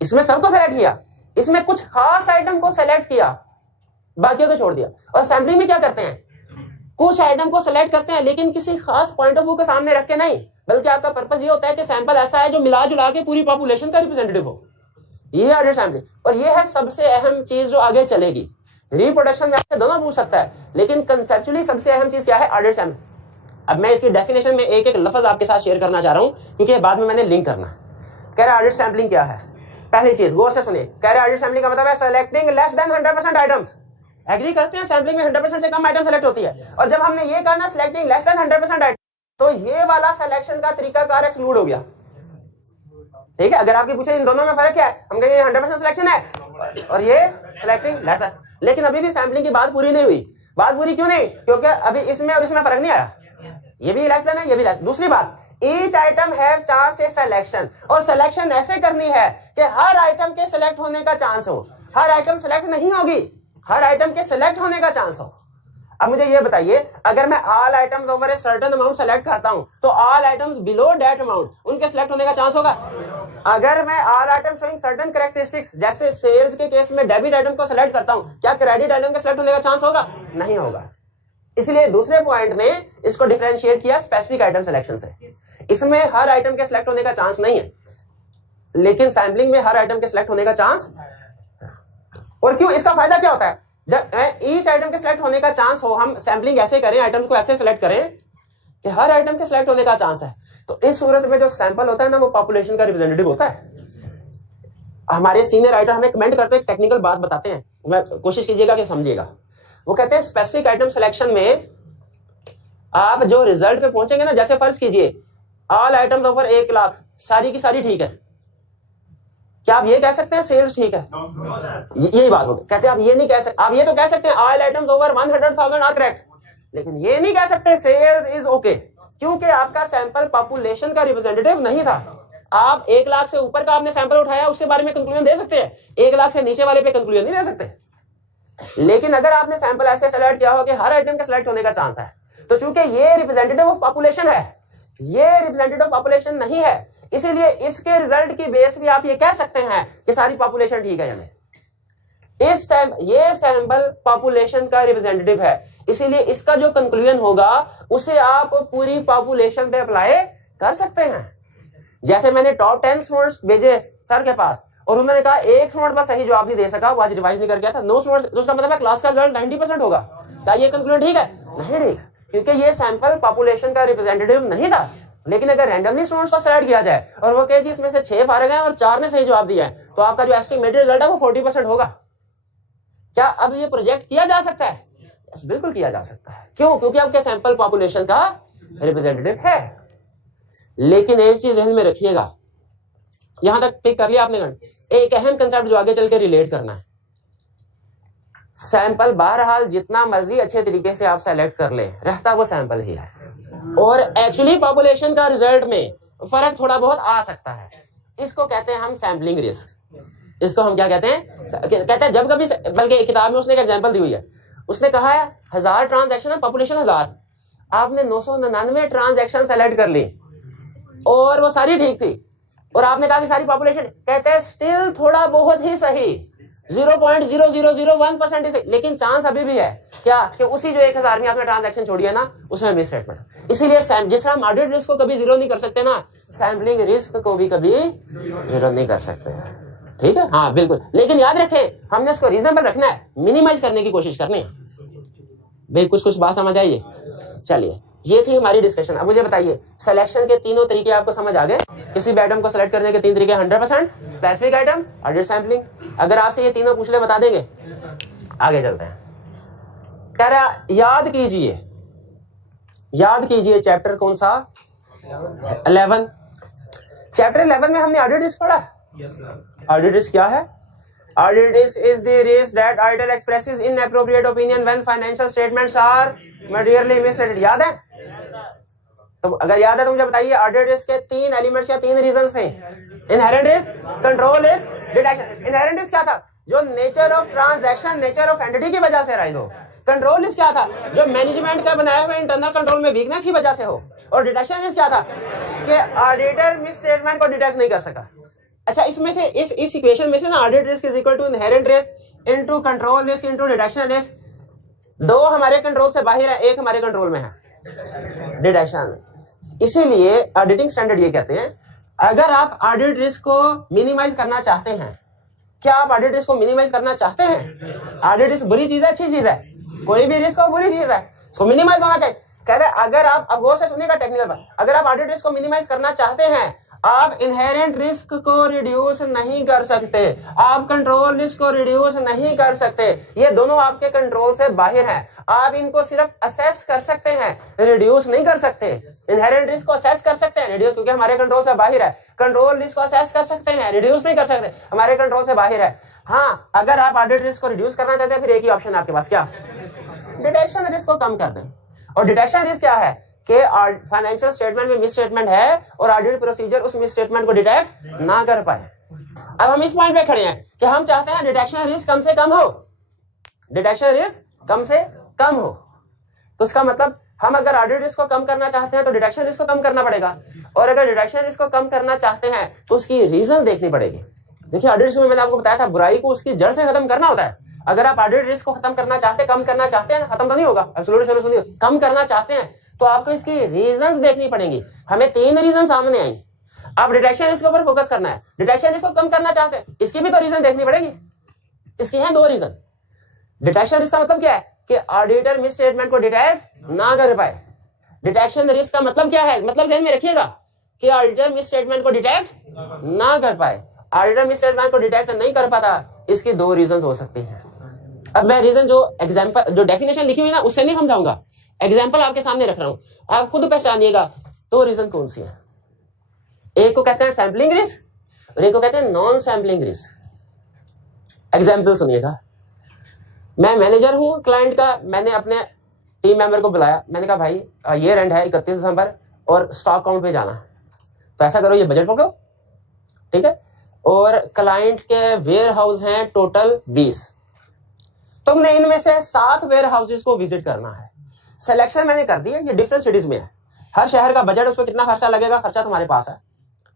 इसमें सबको सेलेक्ट किया, इसमें कुछ खास आइटम को सेलेक्ट किया, बाकियों को छोड़ दिया। और सैम्पलिंग में क्या करते हैं? कुछ आइटम को सेलेक्ट करते हैं, लेकिन किसी खास पॉइंट ऑफ व्यू के सामने रख के नहीं, बल्कि आपका पर्पस ये होता है कि सैंपल ऐसा है जो मिला जुला के पूरी पॉपुलेशन का रिप्रेजेंटेटिव हो। ये है ऑर्डर सैम्पलिंग, और ये है सबसे अहम चीज जो आगे चलेगी। रिप्रोडक्शन में आपसे दोनों पूछ सकता है, लेकिन कंसेप्चुअली सबसे अहम चीज क्या है? Order sampling. अब मैं इसकी डेफिनेशन में एक एक लफ्ज आपके साथ शेयर करना चाह रहा हूं, क्योंकि बाद में मैंने लिंक करना। कह रहा ऑर्डर सैम्पलिंग क्या है? पहली चीज गौर से सुनिए, कह रहा ऑर्डर सैम्पलिंग का मतलब है selecting less than 100% items. Agree करते हैं सैम्पलिंग में 100% से कम आइटम सेलेक्ट होती है, और जब हमने ये कहा ना सेलेक्टिंग लेस देन 100% आइटम, तो ये वाला सिलेक्शन का तरीकाकार एक्सक्लूड हो गया, ठीक है। अगर आपकी पूछे इन दोनों में फर्क क्या है, हम कहेंगे 100% सिलेक्शन है और ये सिलेक्टिंग लेस है, लेकिन अभी भी सैम्पलिंग की बात पूरी नहीं हुई। बात पूरी क्यों नहीं? क्योंकि अभी इसमें और इसमें फर्क नहीं आया, ये भी लेस देन है, ये भी लेस। दूसरी बात, ईच आइटम हैव चांस से सिलेक्शन, और सिलेक्शन ऐसे करनी है कि हर आइटम के सिलेक्ट होने का चांस हो। हर आइटम सिलेक्ट नहीं होगी, हर आइटम के सिलेक्ट होने का चांस हो। अब मुझे ये बताइए, अगर मैं all items over a certain amount select करता हूं, तो all items below that amount, उनके सिलेक्ट होने का चांस होगा? अगर मैं all item showing certain characteristics, जैसे सेल्स के केस में डेबिट आइटम को सिलेक्ट करता हूं, क्या क्रेडिट आइटम के सिलेक्ट होने का चांस होगा? नहीं होगा। इसलिए दूसरे पॉइंट में इसको डिफरेंशिएट किया स्पेसिफिक आइटम सिलेक्शन से। इसमें हर आइटम के सिलेक्ट होने का चांस नहीं है, लेकिन सैम्पलिंग में हर आइटम के सिलेक्ट होने का चांस। और क्यों, इसका फायदा क्या होता है, जब ईच आइटम के सिलेक्ट होने का चांस हो, हम सैम्पलिंग ऐसे करें, आइटम्स को ऐसे सिलेक्ट करें कि हर आइटम के सिलेक्ट होने का चांस है, तो इस सूरत में जो सैंपल होता है ना, वो पॉपुलेशन का रिप्रेजेंटेटिव होता है। हमारे सीनियर राइटर हमें कमेंट करते हैं, टेक्निकल बात बताते हैं, मैं कोशिश कीजिएगा कि समझिएगा। वो कहते हैं स्पेसिफिक आइटम सिलेक्शन में आप जो रिजल्ट पे पहुंचेंगे ना, जैसे फर्ज कीजिए ऑल आइटम ओवर 1 लाख सारी की सारी ठीक है, क्या आप ये कह सकते हैं सेल्स ठीक है? यही बात होगी, कहते हैं आप ये नहीं कह सकते, आप ये तो कह सकते हैं all items over 100,000 are correct, लेकिन ये नहीं कह सकते सेल्स इज ओके, क्योंकि आपका सैंपल पॉपुलेशन का रिप्रेजेंटेटिव नहीं था। आप 1 लाख से ऊपर का आपने सैंपल उठाया, उसके बारे में कंक्लूजन दे सकते हैं, 1 लाख से नीचे वाले पे कंक्लूजन नहीं दे सकते। लेकिन अगर आपने सैंपल ऐसे सेलेक्ट किया हो कि हर आइटम के सिलेक्ट होने का चांस है, तो चूंकि ये रिप्रेजेंटेटिव ऑफ पॉपुलेशन है, ये रिप्रेजेंटेटिव ऑफ पॉपुलेशन नहीं है, इसीलिए इसके रिजल्ट की बेस भी आप ये कह सकते हैं कि सारी पॉपुलेशन ठीक है या नहीं। ये सैंपल पॉपुलेशन का रिप्रेजेंटेटिव है, इसीलिए इसका जो कंक्लूजन होगा उसे आप पूरी पॉपुलेशन पे अप्लाई कर सकते हैं। जैसे मैंने टॉप 10 स्टूडेंट्स भेजे सर के पास और उन्होंने कहा एक स्टूडेंट बस सही जवाब नहीं दे सका, वो आज रिवाइज नहीं कर गया था, 9 स्टूडेंट्स, तो उसका मतलब है क्लास का रिजल्ट 90% होगा। क्या ये कंक्लूजन ठीक है? नहीं ठीक, क्योंकि ये सैंपल पॉपुलेशन का रिप्रेजेंटेटिव नहीं था। लेकिन अगर रैंडमली स्टूडेंट्स को सिलेक्ट किया जाए और वो कहे जी इसमें से 6 फारग हैं और 4 ने सही जवाब दिया है, तो आपका जो एस्टिमेटेड रिजल्ट है वो 40% होगा। क्या अब ये प्रोजेक्ट किया जा सकता है? yes, बिल्कुल किया जा सकता है। क्यों? क्योंकि आपके सैंपल पॉपुलेशन का रिप्रेजेंटेटिव है। लेकिन एक चीज ध्यान में रखिएगा, यहां तक पिक कर लिया आपने, एक अहम कंसेप्ट जो आगे चल के रिलेट करना है। सैंपल बहरहाल जितना मर्जी अच्छे तरीके से आप सेलेक्ट कर ले, रहता वो सैंपल ही है, और एक्चुअली पॉपुलेशन का रिजल्ट में फर्क थोड़ा बहुत आ सकता है। इसको कहते हैं हम सैम्पलिंग रिस्क। इसको हम क्या कहते हैं? कहते हैं जब कभी, बल्कि किताब में उसने एक एग्जांपल दी हुई है, उसने कहा है 1000 ट्रांजैक्शन है, पॉपुलेशन 1000, आपने 999 ट्रांजैक्शन सेलेक्ट कर ली और वो सारी ठीक थी, और आपने कहा कि सारी पॉपुलेशन, कहते हैं स्टिल थोड़ा बहुत ही सही, 0.0001% ही सही, लेकिन चांस अभी भी है क्या कि उसी जो 1000 में आपने ट्रांजैक्शन छोड़ी है ना, उसमें मिस स्टेटमेंट। इसीलिए जिस तरह हम ऑडिट रिस्क को कभी जीरो नहीं कर सकते ना, सैम्पलिंग रिस्क को भी कभी जीरो नहीं कर सकते। ठीक है, हाँ बिल्कुल। लेकिन याद रखें, हमने उसको रीजनेबल रखना है, मिनिमाइज करने की कोशिश करनी है। भाई कुछ बात समझ आइए? चलिए, ये थी हमारी डिस्कशन। अब मुझे बताइए, सिलेक्शन के तीनों तरीके आपको समझ आ गए? किसी भी आइटम को सिलेक्ट करने के 3 तरीके, 100%, स्पेसिफिक आइटम, ऑडिट सैम्पलिंग। अगर आपसे ये तीनों पूछ ले, बता देंगे? आगे चलते हैं। कह रहा याद कीजिए चैप्टर कौन सा? 11। चैप्टर 11 में हमने ऑडिट रिस्क पढ़ा। ऑडिट रिस्क क्या है? Audit risk is the risk that auditor expresses inappropriate opinion when financial statements are materially misstated। याद है? तो अगर याद है तो मुझे बताइए, ऑडिट रिस्क के 3 एलिमेंट्स या 3 रीजंस थे। Inherent risk, control risk, detection. Inherent risk क्या था? जो nature of transaction, nature of entity की वजह से राइज हो। कंट्रोल रिस्क क्या था? जो मैनेजमेंट का बनाया हुआ इंटरनल कंट्रोल में वीकनेस की वजह से हो। और डिटेक्शन रिस्क क्या था? कि ऑडिटर मिस स्टेटमेंट को डिटेक्ट नहीं कर सका। अच्छा, इसमें से इस इक्वेशन में से ना, audit risk is equal to inherent risk into control risk into detection risk. 2 हमारे कंट्रोल से बाहर है, 1 हमारे कंट्रोल में है, डिटेक्शन। इसीलिए ऑडिटिंग स्टैंडर्ड ये कहते हैं, अगर आप ऑडिट रिस्क को मिनिमाइज करना चाहते हैं, क्या आप ऑडिट रिस्क को मिनिमाइज करना चाहते हैं? ऑडिट रिस्क बुरी चीज है, अच्छी चीज है? कोई भी रिस्क हो बुरी चीज है, उसको मिनिमाइज होना चाहिए। कहते हैं अगर आप, अब गौर से सुनिएगा टेक्निकल बात, अगर आप ऑडिट रिस्क को मिनिमाइज करना चाहते हैं, आप इनहेरेंट रिस्क को रिड्यूस नहीं कर सकते, आप कंट्रोल रिस्क को रिड्यूस नहीं कर सकते। ये दोनों आपके कंट्रोल से बाहर हैं। आप इनको सिर्फ असेस कर सकते हैं, रिड्यूस नहीं कर सकते। इनहेरेंट रिस्क को असेस कर सकते हैं, रिड्यूस क्योंकि हमारे कंट्रोल से बाहर है। कंट्रोल रिस्क को असेस कर सकते हैं, रिड्यूस नहीं कर सकते, हमारे कंट्रोल से बाहर है। हाँ, अगर आप ऑडिट रिस्क को रिड्यूस करना चाहते हैं, फिर एक ही ऑप्शन आपके पास, क्या? डिटेक्शन रिस्क को कम कर दें। और डिटेक्शन रिस्क क्या है कि फाइनेंशियल स्टेटमेंट में मिस स्टेटमेंट है और ऑडिट प्रोसीजर उस मिस स्टेटमेंट को डिटेक्ट ना कर पाए। अब हम इस पॉइंट पे खड़े हैं कि हम चाहते हैं डिटेक्शन रिस्क कम से कम हो, डिटेक्शन रिस्क कम से कम हो। तो इसका मतलब हम अगर ऑडिट रिस्क को कम करना चाहते हैं तो डिटेक्शन रिस्क को कम करना पड़ेगा, और अगर डिटेक्शन रिस्क को कम करना चाहते हैं तो उसकी रीजन देखनी पड़ेगी। देखिए, ऑडिट रिस्क में मैंने आपको बताया था, बुराई को उसकी जड़ से खत्म करना होता है। अगर आप ऑडिट रिस्क को खत्म करना चाहते हैं, कम करना चाहते हैं, खत्म तो नहीं होगा, एब्सोल्यूट सॉल्यूशन नहीं, कम करना चाहते हैं, तो आपको इसकी रीजंस देखनी पड़ेंगी। हमें 3 रीजन सामने आई। आप डिटेक्शन रिस्क के ऊपर फोकस करना है, डिटेक्शन रिस्क को कम करना चाहते हैं, इसकी भी तो रीजन देखनी पड़ेगी। इसके हैं दो रीजन। डिटेक्शन रिस्क का मतलब क्या है कि ऑडिटर मिस स्टेटमेंट को डिटेक्ट ना कर पाए। डिटेक्शन रिस्क का मतलब क्या है, मतलब ध्यान में रखिएगा कि ऑडिटर मिस स्टेटमेंट को डिटेक्ट ना कर पाए। ऑडिटर मिस स्टेटमेंट को डिटेक्ट नहीं कर पाता, इसकी दो रीजन हो सकते हैं। अब मैं रीजन जो एग्जांपल जो डेफिनेशन लिखी हुई ना उससे नहीं समझाऊंगा, एग्जांपल आपके सामने रख रहा हूं, आप खुद पहचानिएगा दो रीजन कौन सी है। एक को कहते हैं सैम्पलिंग रिस्क और एक को कहते हैं नॉन सैम्पलिंग रिस्क। एग्जांपल सुनिएगा, मैं मैनेजर हूं क्लाइंट का, मैंने अपने टीम मेंबर को बुलाया, मैंने कहा भाई ये एंड है 31 दिसंबर और स्टॉक काउंट पे जाना है, तो ऐसा करो ये बजट पकड़ो, ठीक है, और क्लाइंट के वेयर हाउस हैं टोटल 20, तुमने इनमें से 7 वेयर हाउसेज को विजिट करना है। सिलेक्शन मैंने कर दी है, ये डिफरेंट सिटीज में है, हर शहर का बजट, उस पर कितना खर्चा लगेगा, खर्चा तुम्हारे पास है,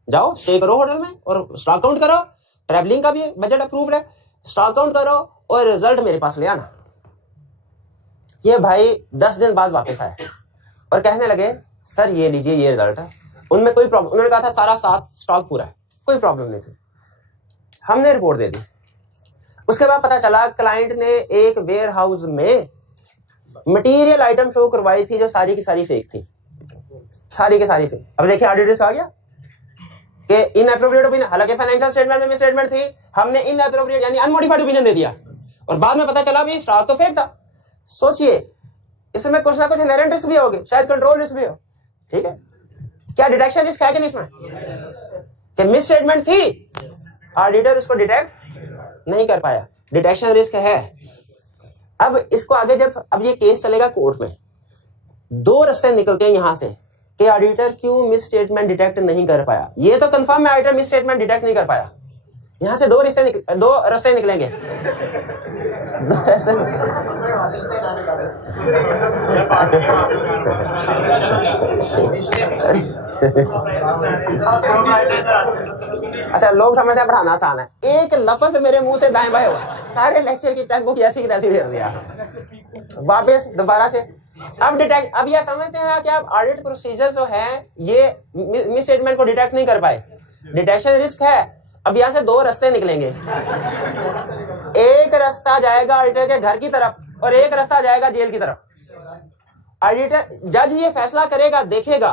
जाओ स्टे करो होटल में और स्टॉक काउंट करो, ट्रैवलिंग का भी बजट अप्रूव्ड है, स्टॉक काउंट करो और रिजल्ट मेरे पास ले आना। ये भाई 10 दिन बाद वापस आए और कहने लगे सर ये लीजिए ये रिजल्ट है। उनमें कोई प्रॉब्लम, उन्होंने कहा था सारा 7 स्टॉक पूरा है, कोई प्रॉब्लम नहीं थी, हमने रिपोर्ट दे दी। उसके बाद पता चला क्लाइंट ने एक वेयर हाउस में मटेरियल आइटम शो करवाई थी जो सारी की सारी फेक थी, सारी की सारी फेक। अब देखिए ऑडिटर्स आ गया कि इनएप्रोप्रिएट ओपिनियन, हालांकि फाइनेंशियल स्टेटमेंट में मिसस्टेटमेंट थी, हमने इनएप्रोप्रिएट यानी अनमोडिफाइड ओपिनियन दे दिया और बाद में पता चला भी स्टॉक तो फेक था। सोचिए इसमें कुछ ना कुछ इनहेरेंट रिस्क भी होगी, शायद कंट्रोल रिस्क भी हो, ठीक है। क्या डिटेक्शन रिस्क है कि नहीं इसमें, कि मिस स्टेटमेंट थी, ऑडिटर उसको डिटेक्ट नहीं कर पाया, डिटेक्शन रिस्क है। अब इसको आगे जब अब ये केस चलेगा कोर्ट में, दो रास्ते निकलते हैं यहां से कि ऑडिटर क्यों मिस स्टेटमेंट डिटेक्ट नहीं कर पाया। ये तो कंफर्म है ऑडिटर मिस स्टेटमेंट डिटेक्ट नहीं कर पाया, यहां से दो रास्ते निकलेंगे। अच्छा लोग समझते हैं पढ़ाना आसान है, एक लफ्ज मेरे मुंह से दाएं बाएं हुआ, सारे लेक्चर की टेक्स्ट बुक ऐसी की तैसी फेर दिया वापस दोबारा से। अब डिटेक्ट, अब यह समझते हैं कि आप ऑडिट प्रोसीजर जो है ये मिस स्टेटमेंट को डिटेक्ट नहीं कर पाए, डिटेक्शन रिस्क है। अब यहां से दो रास्ते निकलेंगे, एक रास्ता जाएगा ऑडिटर के घर की तरफ और एक रास्ता जाएगा जेल की तरफ। ऑडिटर जज ये फैसला करेगा, देखेगा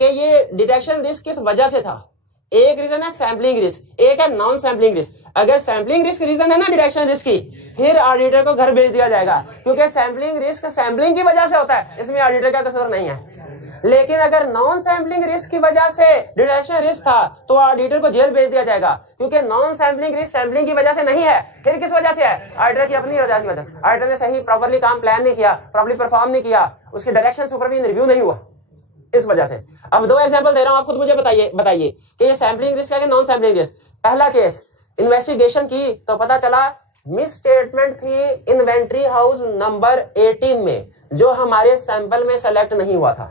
कि ये डिटेक्शन रिस्क किस वजह से था। एक रीजन है सैम्पलिंग रिस्क, एक है नॉन सैम्पलिंग रिस्क। अगर सैम्पलिंग रिस्क रीजन है ना डिटेक्शन रिस्क की, फिर ऑडिटर को घर भेज दिया जाएगा, क्योंकि सैम्पलिंग रिस्क सैम्पलिंग की वजह से होता है, इसमें ऑडिटर का कसूर नहीं है। लेकिन अगर नॉन सैम्पलिंग रिस्क की वजह से डिटेक्शन रिस्क था तो ऑडिटर को जेल भेज दिया जाएगा, क्योंकि नॉन सैम्पलिंग रिस्क सैम्पलिंग की वजह से नहीं है। फिर किस वजह से है, ऑडिटर की अपनी वजह से। ऑडिटर ने सही प्रॉपर्ली काम प्लान नहीं किया, प्रॉपर्ली परफॉर्म नहीं किया, उसकी डायरेक्शन सुपरविजन रिव्यू नहीं हुआ, इस वजह से। अब दो एग्जांपल दे रहा हूं, आप खुद मुझे बताइए कि ये सैम्पलिंग रिस्क है कि नॉन सैम्पलिंग रिस्क। पहला केस, इन्वेस्टिगेशन की तो पता चला मिस स्टेटमेंट थी इन्वेंट्री हाउस नंबर 18 में, जो हमारे सैंपल में सेलेक्ट नहीं हुआ था।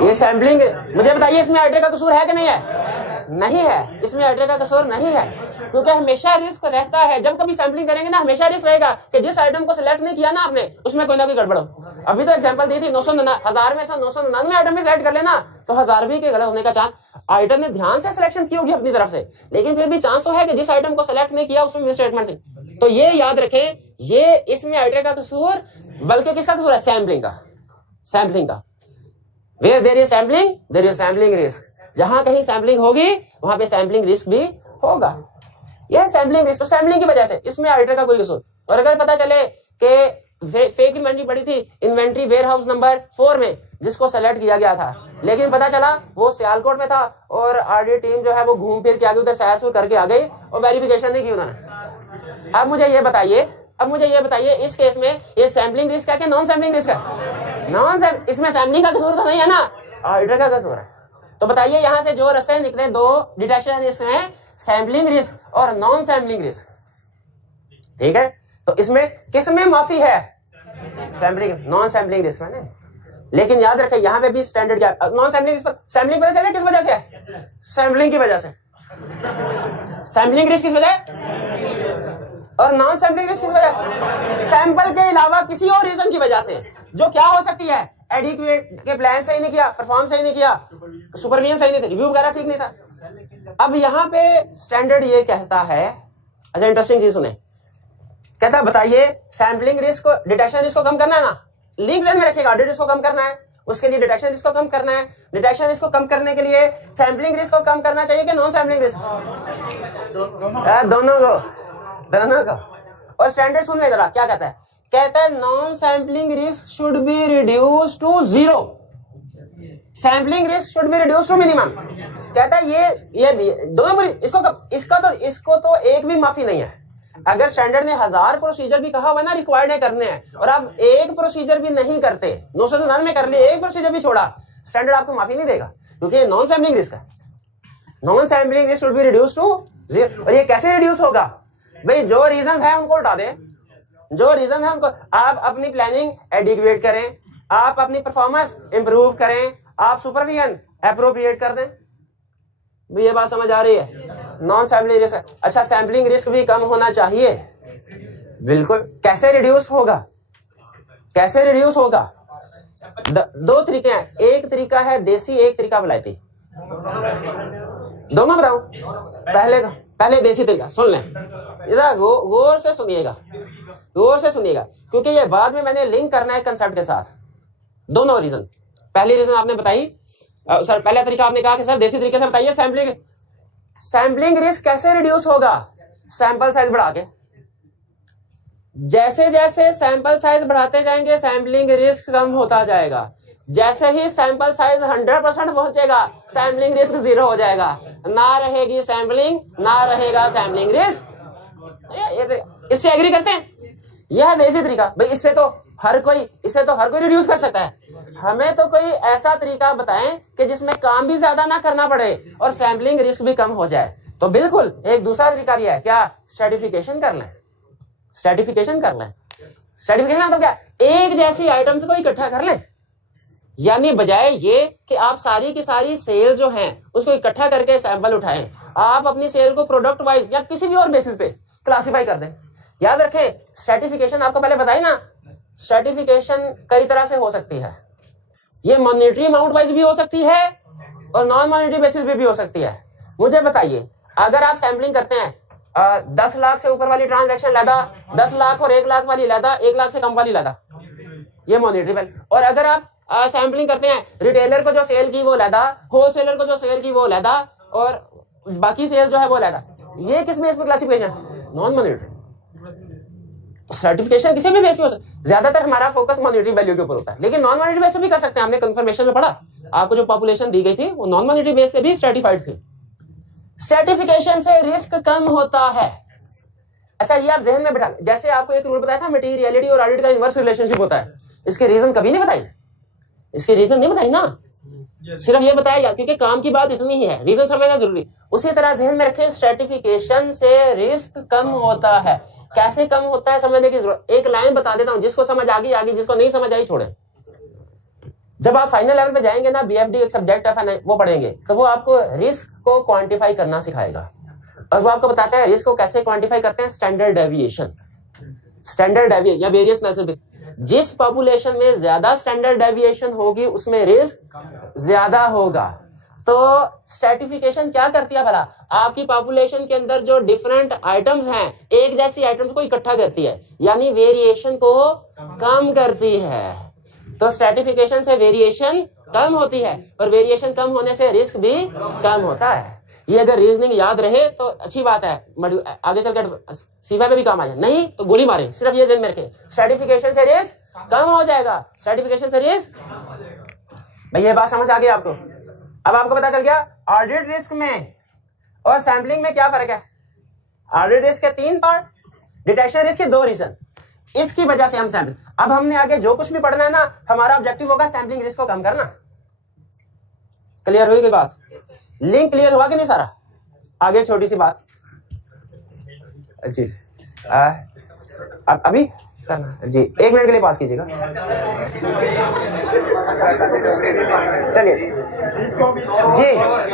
ये सैम्पलिंग, मुझे बताइए इसमें ऑडिटर का कसूर है कि नहीं है? नहीं है, इसमें ऑडिटर का कसूर नहीं है, क्योंकि हमेशा रिस्क रहता है। जब कभी सैम्पलिंग करेंगे ना, हमेशा रिस्क रहेगा कि जिस आइटम को सिलेक्ट नहीं किया ना आपने, उसमें कोई ना कोई गड़बड़ हो। अभी तो एग्जांपल दी थी 1000 में से 999 आइटम में सिलेक्ट कर लेना तो 1000 भी के गलत होने का चांस। आइटम ने ध्यान से सिलेक्शन की होगी अपनी तरफ से, लेकिन फिर भी चांस तो है कि जिस आइटम को सिलेक्ट नहीं किया उसमें मिस स्टेटमेंट थी। तो ये याद रखें, ये इसमें ऑडिटर का कसूर, बल्कि किसका कसूर है? सैम्पलिंग का, सैम्पलिंग का। Where there is sampling there is sampling risk. जहां कहीं सैम्पलिंग होगी वहां पे सैम्पलिंग रिस्क भी होगा। यह सैम्पलिंग रिस्क, तो सैम्पलिंग की वजह से इसमें ऑडिटर का कोई कसूर। और अगर पता चले कि फेक इन्वेंट्री पड़ी थी इन्वेंट्री वेयर हाउस नंबर 4 में, जिसको सेलेक्ट किया गया था, लेकिन पता चला वो सियालकोट में था और ऑडिट टीम जो है वो घूम फिर के आगे उधर सैर सूर करके आ गई और वेरिफिकेशन नहीं की उन्होंने। अब मुझे ये बताइए इस केस में ये सैम्पलिंग रिस्क है कि नॉन सैम्पलिंग रिस्क है? नॉन सैम्पलिंग, इसमें सैम्पलिंग का कसूर तो नहीं है ना, ऑडिटर का कसूर है। तो बताइए यहां से जो रास्ते निकले, दो डिटेक्शन रिस्क में सैम्पलिंग रिस्क और नॉन सैम्पलिंग रिस्क, ठीक है। तो इसमें किसमें माफी है? सैम्पलिंग, नॉन सैम्पलिंग रिस्क में नहीं। लेकिन याद रखें यहां पे भी स्टैंडर्ड क्या, नॉन सैम्पलिंग रिस्क, सैम्पलिंग पता चले किस वजह से है? सैम्पलिंग की वजह से। सैम्पलिंग रिस्क किस वजह और नॉन सैम्पलिंग रिस्क किस वजह? सैंपल के अलावा किसी और रीजन की वजह से, जो क्या हो सकती है? एडिक्वेट के प्लान सही नहीं किया, परफॉर्म सही नहीं किया, सुपरविजन सही नहीं था, रिव्यू वगैरह ठीक नहीं था। अब यहां पे स्टैंडर्ड ये कहता है अच्छा इंटरेस्टिंग चीज सुने, कहता बताइए सैम्पलिंग रिस्क को, डिटेक्शन रिस्क को कम करना है ना, लिंक ध्यान में रखिएगा, ऑडिट रिस्क को कम करना है, उसके लिए डिटेक्शन रिस्क को कम करना है। डिटेक्शन रिस्क को कम करने के लिए सैम्पलिंग रिस्क को कम करना चाहिए कि नॉन सैम्पलिंग रिस्क? दोनों को। और स्टैंडर्ड सुन ले जरा, क्या कहता है? कहता है non sampling risk should be reduce to 0, sampling risk should be reduce to minimum. कहता है ये दोनों इसको तो एक भी माफी नहीं है। अगर स्टैंडर्ड ने 1000 प्रोसीजर भी कहा हुआ ना रिक्वायर्ड है करने हैं, और आप एक प्रोसीजर भी नहीं करते, 999 कर लिए, एक प्रोसीजर भी छोड़ा, स्टैंडर्ड आपको माफी नहीं देगा, क्योंकि ये नॉन सैम्पलिंग रिस्क है। Non sampling risk should be reduce to 0। और ये कैसे रिड्यूस होगा भाई? जो रीजन है उनको उठा दे, जो रीजन है उनको, आप अपनी प्लानिंग एडिक्वेट करें, आप अपनी परफॉर्मेंस इंप्रूव करें, आप सुपरविजन एप्रोप्रिएट कर दें। ये बात समझ आ रही है? Non sampling risk. अच्छा सैम्पलिंग रिस्क भी कम होना चाहिए, बिल्कुल। कैसे रिड्यूस होगा? कैसे रिड्यूस होगा? दो तरीके हैं, एक तरीका है देसी, एक तरीका विलायती। दोनों बताऊं? पहले देसी तरीका सुन लें, जरा गौर से सुनिएगा, गौर से सुनिएगा, क्योंकि ये बाद में मैंने लिंक करना है कंसेप्ट के साथ। दोनों रीजन, पहली रीजन आपने बताई सर, पहला तरीका आपने कहा कि सर देसी तरीके से बताइए सैम्पलिंग रिस्क कैसे रिड्यूस होगा? सैंपल साइज बढ़ा के। जैसे जैसे सैंपल साइज बढ़ाते जाएंगे सैम्पलिंग रिस्क कम होता जाएगा। जैसे ही सैंपल साइज 100% पहुंचेगा सैम्पलिंग रिस्क 0 हो जाएगा। ना रहेगी सैम्पलिंग, ना रहेगा सैम्पलिंग रिस्क। इससे एग्री करते हैं? यह देसी तरीका भाई, इससे तो हर कोई रिड्यूस कर सकता है। हमें तो कोई ऐसा तरीका बताएं कि जिसमें काम भी ज्यादा ना करना पड़े और सैम्पलिंग रिस्क भी कम हो जाए। तो बिल्कुल एक दूसरा तरीका भी है, क्या? स्ट्रैटिफिकेशन कर लें। स्ट्रैटिफिकेशन मतलब क्या? एक जैसी आइटम्स को इकट्ठा कर लें, यानी बजाय ये कि आप सारी की सारी सेल जो हैं उसको इकट्ठा करके सैंपल उठाएं, आप अपनी सेल को प्रोडक्ट वाइज या किसी भी और बेसिस पे क्लासिफाई कर दें। याद रखें स्ट्रैटिफिकेशन आपको पहले बताई ना, स्ट्रैटिफिकेशन कई तरह से हो सकती है। ये मॉनेटरी अमाउंट वाइज भी हो सकती है और नॉन मॉनेटरी बेसिस पे भी हो सकती है। मुझे बताइए, अगर आप सैम्पलिंग करते हैं 10 लाख से ऊपर वाली ट्रांजैक्शन लैदा, 10 लाख और 1 लाख वाली लैदा, 1 लाख से कम वाली लैदा, ये मॉनेटरी वैल्यू। और अगर आप सैम्पलिंग करते हैं रिटेलर को जो सेल की वो लैदा, होलसेलर को जो सेल की वो लैदा, और बाकी सेल जो है वो लैदा, ये किस बेस पे क्लासिफिकेशन? Non monetary. सर्टिफिकेशन किसी भी बेस पे हो सकता है, ज्यादातर हमारा फोकस मॉनेटरी वैल्यू के ऊपर होता है, लेकिन नॉन मॉनेटरी बेस पे भी कर सकते हैं। हमने कंफर्मेशन में पढ़ा, आपको जो पॉपुलेशन दी गई थी वो नॉन मॉनेटरी बेस पे भी स्ट्रैटिफाइड थी। स्ट्रैटिफिकेशन से रिस्क कम होता है। अच्छा ये आप जहन में बिठा, जैसे आपको एक रूल बताया था मटेरियलिटी और ऑडिट का इनवर्स रिलेशनशिप होता है, इसके रीजन कभी नहीं बताई, इसके रीजन नहीं बताई ना, सिर्फ ये बताया क्योंकि काम की बात इतनी ही है, रीजन समझना जरूरी। उसी तरह जहन में रखें स्ट्रैटिफिकेशन से रिस्क कम होता है। कैसे कम होता है समझने की जरूरत, एक लाइन बता देता हूं, जिसको समझ आ गई, जिसको नहीं समझ आई छोड़े। जब आप फाइनल लेवल पे जाएंगे ना, बीएफडी एक सब्जेक्ट है वो पढ़ेंगे, तो वो आपको रिस्क को क्वांटिफाई करना सिखाएगा, और वो आपको बताता है रिस्क को कैसे क्वांटिफाई करते हैं। स्टैंडर्ड डेविएशन या वेरियस एनालिसिस। जिस पॉपुलेशन में ज्यादा स्टैंडर्ड डेविएशन होगी उसमें रिस्क ज्यादा होगा। तो स्ट्रैटिफिकेशन क्या करती है भला? आपकी पॉपुलेशन के अंदर जो डिफरेंट आइटम्स हैं, एक जैसी आइटम्स को इकट्ठा करती है, यानी वेरिएशन को कम करती है। तो स्ट्रैटिफिकेशन से वेरिएशन कम होती है, और वेरिएशन कम होने से रिस्क भी कम होता है। ये अगर रीजनिंग याद रहे तो अच्छी बात है, आगे चलकर सीवा में भी काम आ जाए, नहीं तो गोली मारे। सिर्फ ये ध्यान में रखें, स्ट्रैटिफिकेशन से रिस्क कम हो जाएगा, स्ट्रैटिफिकेशन से रिस्क। भाई ये बात समझ आ गई आपको? अब आपको पता चल गया ऑडिट रिस्क में और सैम्पलिंग में क्या फर्क है। ऑडिट रिस्क के 3 पार्ट, डिटेक्शन रिस्क के 2 रीजन। इसकी वजह से हम सैम्पलिंग, अब हमने आगे जो कुछ भी पढ़ना है ना, हमारा ऑब्जेक्टिव होगा सैम्पलिंग रिस्क को कम करना। क्लियर हुई कोई बात? लिंक क्लियर हुआ कि नहीं सारा? आगे छोटी सी बात जी, अभी करना जी, 1 मिनट के लिए पास कीजिएगा। चलिए जी।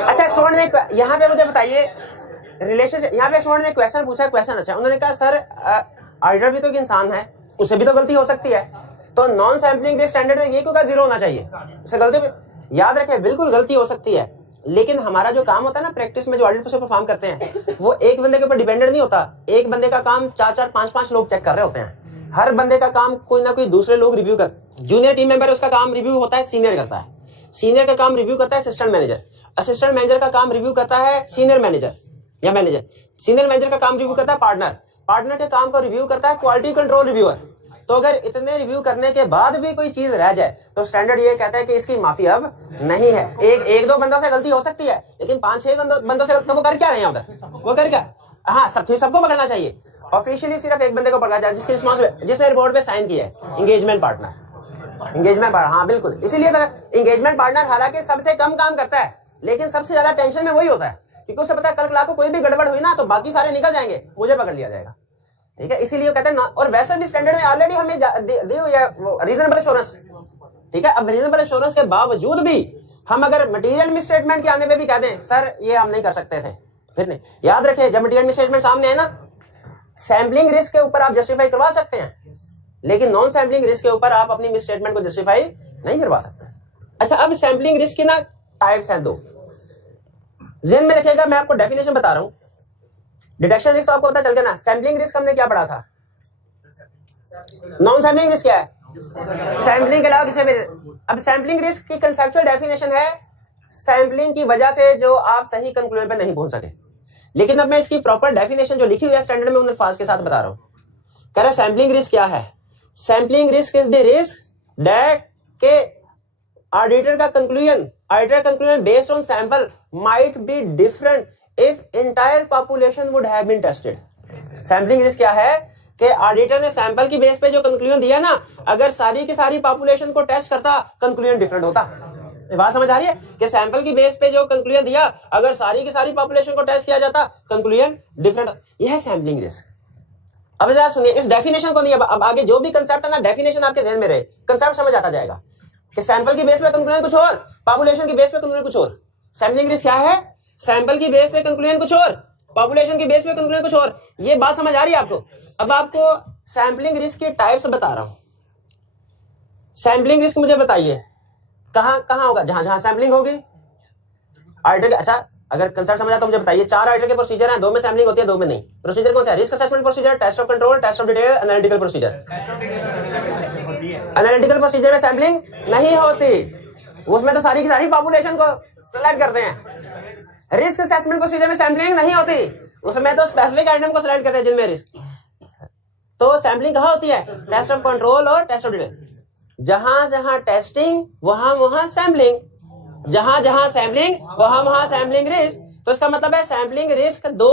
अच्छा स्टूडेंट ने यहाँ पे मुझे बताइए रिलेशनशिप, यहाँ पे स्टूडेंट ने क्वेश्चन पूछा, क्वेश्चन अच्छा, उन्होंने कहा सर ऑडिटर भी तो एक इंसान है, उससे भी तो गलती हो सकती है, तो नॉन सैम्पलिंग रिस्क स्टैंडर्ड ये क्यों 0 होना चाहिए, उससे गलती। याद रखें बिल्कुल गलती हो सकती है, लेकिन हमारा जो काम होता है ना प्रैक्टिस में, जो ऑडिट प्रोसेस परफॉर्म करते हैं, वो एक बंदे के ऊपर डिपेंडेंट नहीं होता। एक बंदे का काम 4-4, 5-5 लोग चेक कर रहे होते हैं। हर बंदे का काम कोई ना कोई दूसरे लोग रिव्यू कर, जूनियर टीम मेंबर उसका काम रिव्यू होता है, सीनियर करता है। सीनियर का काम रिव्यू करता है असिस्टेंट मैनेजर। असिस्टेंट मैनेजर का काम रिव्यू करता है सीनियर मैनेजर या मैनेजर। सीनियर मैनेजर का काम रिव्यू करता है पार्टनर। पार्टनर के काम को रिव्यू करता है क्वालिटी कंट्रोल रिव्यूअर। तो अगर इतने रिव्यू करने के बाद भी कोई चीज रह जाए तो स्टैंडर्ड ये कहता है कि इसकी माफी अब नहीं है। एक दो बंदों से गलती हो सकती है, लेकिन 5-6 बंदों से तो वो कर क्या रहे हैं उधर, वो कर क्या, हाँ सबको पकड़ना चाहिए। ऑफिशियली सिर्फ एक बंदे को पकड़ा जाए जिसकी रिस्पॉन्सिबिलिटी, जिसने रिपोर्ट पे साइन किया है, एंगेजमेंट पार्टनर। एंगेजमेंट पार्टनर, हाँ बिल्कुल। इसीलिए एंगेजमेंट पार्टनर हालांकि सबसे कम काम करता है, लेकिन सबसे ज्यादा टेंशन में वही होता है, क्योंकि उसे पता है कल को कोई भी गड़बड़ हुई ना तो बाकी सारे निकल जाएंगे, मुझे पकड़ लिया जाएगा। ठीक है, इसीलिए कहते हैं ना। और वैसे भी स्टैंडर्ड ने ऑलरेडी हमें दी हुई है रीजनेबल एश्योरेंस। ठीक है, अब रीजनेबल एश्योरेंस के बावजूद भी हम अगर मटेरियल मिसस्टेटमेंट के आने पे भी कह दें सर ये हम नहीं कर सकते थे, फिर नहीं। याद रखिए जब मटेरियल मिसस्टेटमेंट सामने है ना, सैम्पलिंग रिस्क के ऊपर आप जस्टिफाई करवा सकते हैं, लेकिन नॉन सैम्पलिंग रिस्क के ऊपर आप अपनी मिसस्टेटमेंट को जस्टिफाई नहीं करवा सकते। अच्छा, अब सैम्पलिंग रिस्क की ना टाइप्स हैं दो, ज़हन में रखिएगा। मैं आपको डेफिनेशन बता रहा हूं। डिटेक्शन रिस्क तो आपको पता चल गया ना। सैम्पलिंग रिस्क हमने क्या पढ़ा था? नॉन सैम्पलिंग रिस्क क्या है? सैम्पलिंग के अलावा किसी भी। अब सैम्पलिंग रिस्क की कंसेप्चुअल डेफिनेशन है सैम्पलिंग की वजह से जो आप सही कंक्लूजन पे नहीं पहुंच सके। लेकिन अब मैं इसकी प्रॉपर डेफिनेशन जो लिखी हुई है स्टैंडर्ड में उन अल्फाज के साथ बता रहा हूं। कह रहा है सैम्पलिंग रिस्क क्या है? Sampling risk is the risk that के ऑडिटर का conclusion based on sample might be different if entire population would have been tested. Sampling risk क्या है कि ऑडिटर ने सैंपल की बेस पे जो कंक्लूजन दिया ना, अगर सारी की सारी पॉपुलेशन को टेस्ट करता कंक्लूजन डिफरेंट होता। ये बात समझ आ रही है कि सैंपल की बेस पे जो कंक्लूजन दिया, अगर सारी की सारी पॉपुलेशन को टेस्ट किया जाता कंक्लूजन डिफरेंट। यह है सैम्पलिंग रिस्क। अब जरा सुनिए इस डेफिनेशन को नहीं, अब आगे जो भी कंसेप्ट है ना, डेफिनेशन आपके ज़हन में रहे, कंसेप्ट समझ आता जाएगा कि सैंपल की बेस पे कंक्लूजन कुछ और, पॉपुलेशन की बेस पे कंक्लूजन कुछ और। सैम्पलिंग रिस्क क्या है? सैंपल की बेस पे कंक्लूजन कुछ और, पॉपुलेशन की बेस पे कंक्लूजन कुछ और। ये बात समझ आ रही है आपको? अब आपको सैम्पलिंग रिस्क के टाइप्स बता रहा हूं। सैम्पलिंग रिस्क मुझे बताइए कहां होगा? जहां सैम्पलिंग होगी ऑडिटर। अच्छा, अगर कंसेप्ट समझ आता तो मुझे बताइए। 4 ऑडिटर के प्रोसीजर हैं, 2 में सैम्पलिंग होती है, 2 में नहीं। प्रोसीजर कौन सा है? Risk assessment procedure, test of control, test of detail, analytical procedure. Analytical procedure में सैम्पलिंग नहीं होती, उसमें तो सारी की सारी पॉपुलेशन को सेलेक्ट करते हैं। रिस्क असेसमेंट प्रोसीजर में सैम्पलिंग नहीं होती, उसमें तो स्पेसिफिक आइटम को सेलेक्ट करते हैं जिनमें रिस्क। तो सैम्पलिंग कहां होती है? टेस्ट ऑफ कंट्रोल और टेस्ट ऑफ डिटेल। जहां जहां टेस्टिंग वहां सैम्पलिंग, जहां सैम्पलिंग वहां सैम्पलिंग रिस्क। तो इसका मतलब है सैम्पलिंग रिस्क 2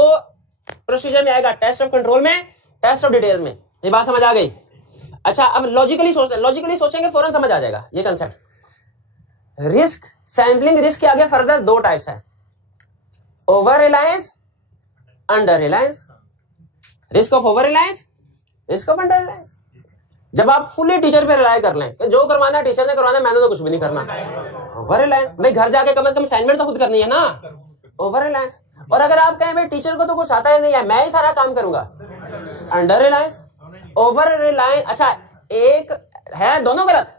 प्रोसीजर में आएगा, टेस्ट ऑफ कंट्रोल में, टेस्ट ऑफ डिटेल में। ये बात समझ आ गई? अच्छा, अब लॉजिकली सोचेंगे फौरन समझ आ जाएगा ये कंसेप्ट। रिस्क, सैम्पलिंग रिस्क के आगे फर्दर 2 टाइप्स है, over Reliance, under Reliance. Risk of over Reliance, risk of under Reliance. जब आप फुली टीचर पे रिलाय कर लें कि जो करवाना टीचर ने करवाना, मैंने तो कुछ भी नहीं करना, ओवर रिलायंस। भाई घर जाके कम से कम असाइनमेंट तो खुद करनी है ना, ओवर रिलायंस। और अगर आप कहें भाई टीचर को तो कुछ आता ही नहीं है, मैं ही सारा काम करूंगा, अंडर रिलायंस। ओवर रिलायंस, अच्छा एक है, दोनों गलत।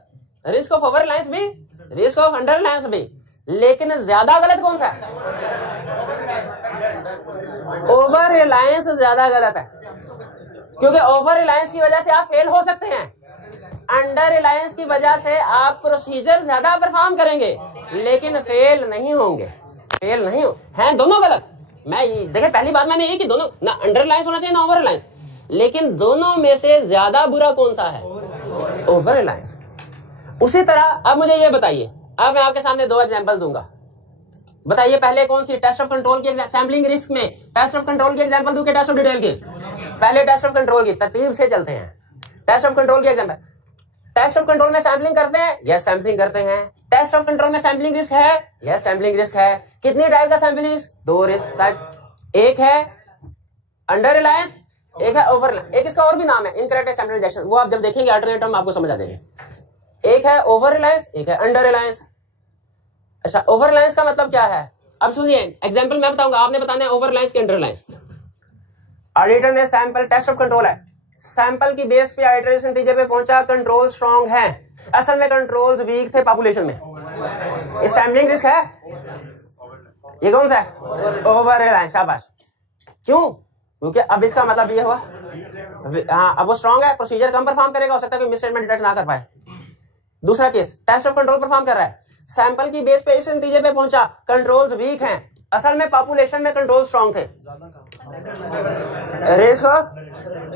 रिस्क ऑफ ओवर रिलायंस भी, रिस्क ऑफ अंडर रिलायंस भी, लेकिन ज्यादा गलत कौन सा है? ओवर रिलायंस ज्यादा गलत है, क्योंकि ओवर रिलायंस की वजह से आप फेल हो सकते हैं, अंडर रिलायंस की वजह से आप प्रोसीजर ज्यादा परफॉर्म करेंगे लेकिन फेल नहीं होंगे। फेल नहीं हो, हैं दोनों गलत। मैं देखिए पहली बात मैंने ये कि दोनों ना अंडर रिलायंस होना चाहिए ना ओवर रिलायंस, लेकिन दोनों में से ज्यादा बुरा कौन सा है? ओवर रिलायंस। उसी तरह अब मुझे ये बताइए, अब मैं आपके सामने 2 एग्जांपल दूंगा, बताइए पहले कौन सी? टेस्ट ऑफ कंट्रोल की, सैम्पलिंग रिस्क में टेस्ट ऑफ कंट्रोल की एग्जांपल दूं कि टेस्ट ऑफ डिटेल की? पहले टेस्ट ऑफ कंट्रोल की, तरतीब से चलते हैं। टेस्ट ऑफ कंट्रोल की एग्जांपल, टेस्ट ऑफ कंट्रोल में सैम्पलिंग करते हैं, यस सैम्पलिंग करते हैं। टेस्ट ऑफ कंट्रोल में सैम्पलिंग रिस्क है, यस सैम्पलिंग रिस्क है। कितनी टाइप का सैम्पलिंग रिस्क? 2 रिस्क टाइप, एक है अंडर रिलायंस, एक है ओवर रिलायंस। एक इसका और भी नाम है इनकरेक्ट सैंपल रिजेक्शन, वो आप जब देखेंगे अल्टरनेटिव में आपको समझ आ जाएंगे। एक है ओवर रिलायंस, एक है अंडर रिलायंस। अच्छा, ओवर रिलायंस का मतलब क्या है? अब सुनिए एग्जांपल मैं बताऊंगा, आपने बताना है ओवर रिलायंस के अंडर रिलायंस। ऑडिटर ने सैंपल, टेस्ट ऑफ कंट्रोल है, सैंपल की बेस पे ऑडिटर इस नतीजे पे पहुंचा कंट्रोल स्ट्रांग है, असल में कंट्रोल्स वीक थे पॉपुलेशन में, ये सैम्पलिंग रिस्क है। ये कौन सा है? ओवर रिलायंस। शाबाश। क्यों? क्योंकि अब इसका मतलब ये हुआ, हाँ अब वो स्ट्रांग है, प्रोसीजर कम परफॉर्म करेगा, हो सकता है कोई मिसस्टेटमेंट डिटेक्ट ना कर पाए। दूसरा case, test of control perform कर रहा है, सैंपल की बेस पे इस नतीजे पे पहुंचा कंट्रोल्स वीक हैं, असल में पॉपुलेशन में कंट्रोल स्ट्रांग थे, रिस्क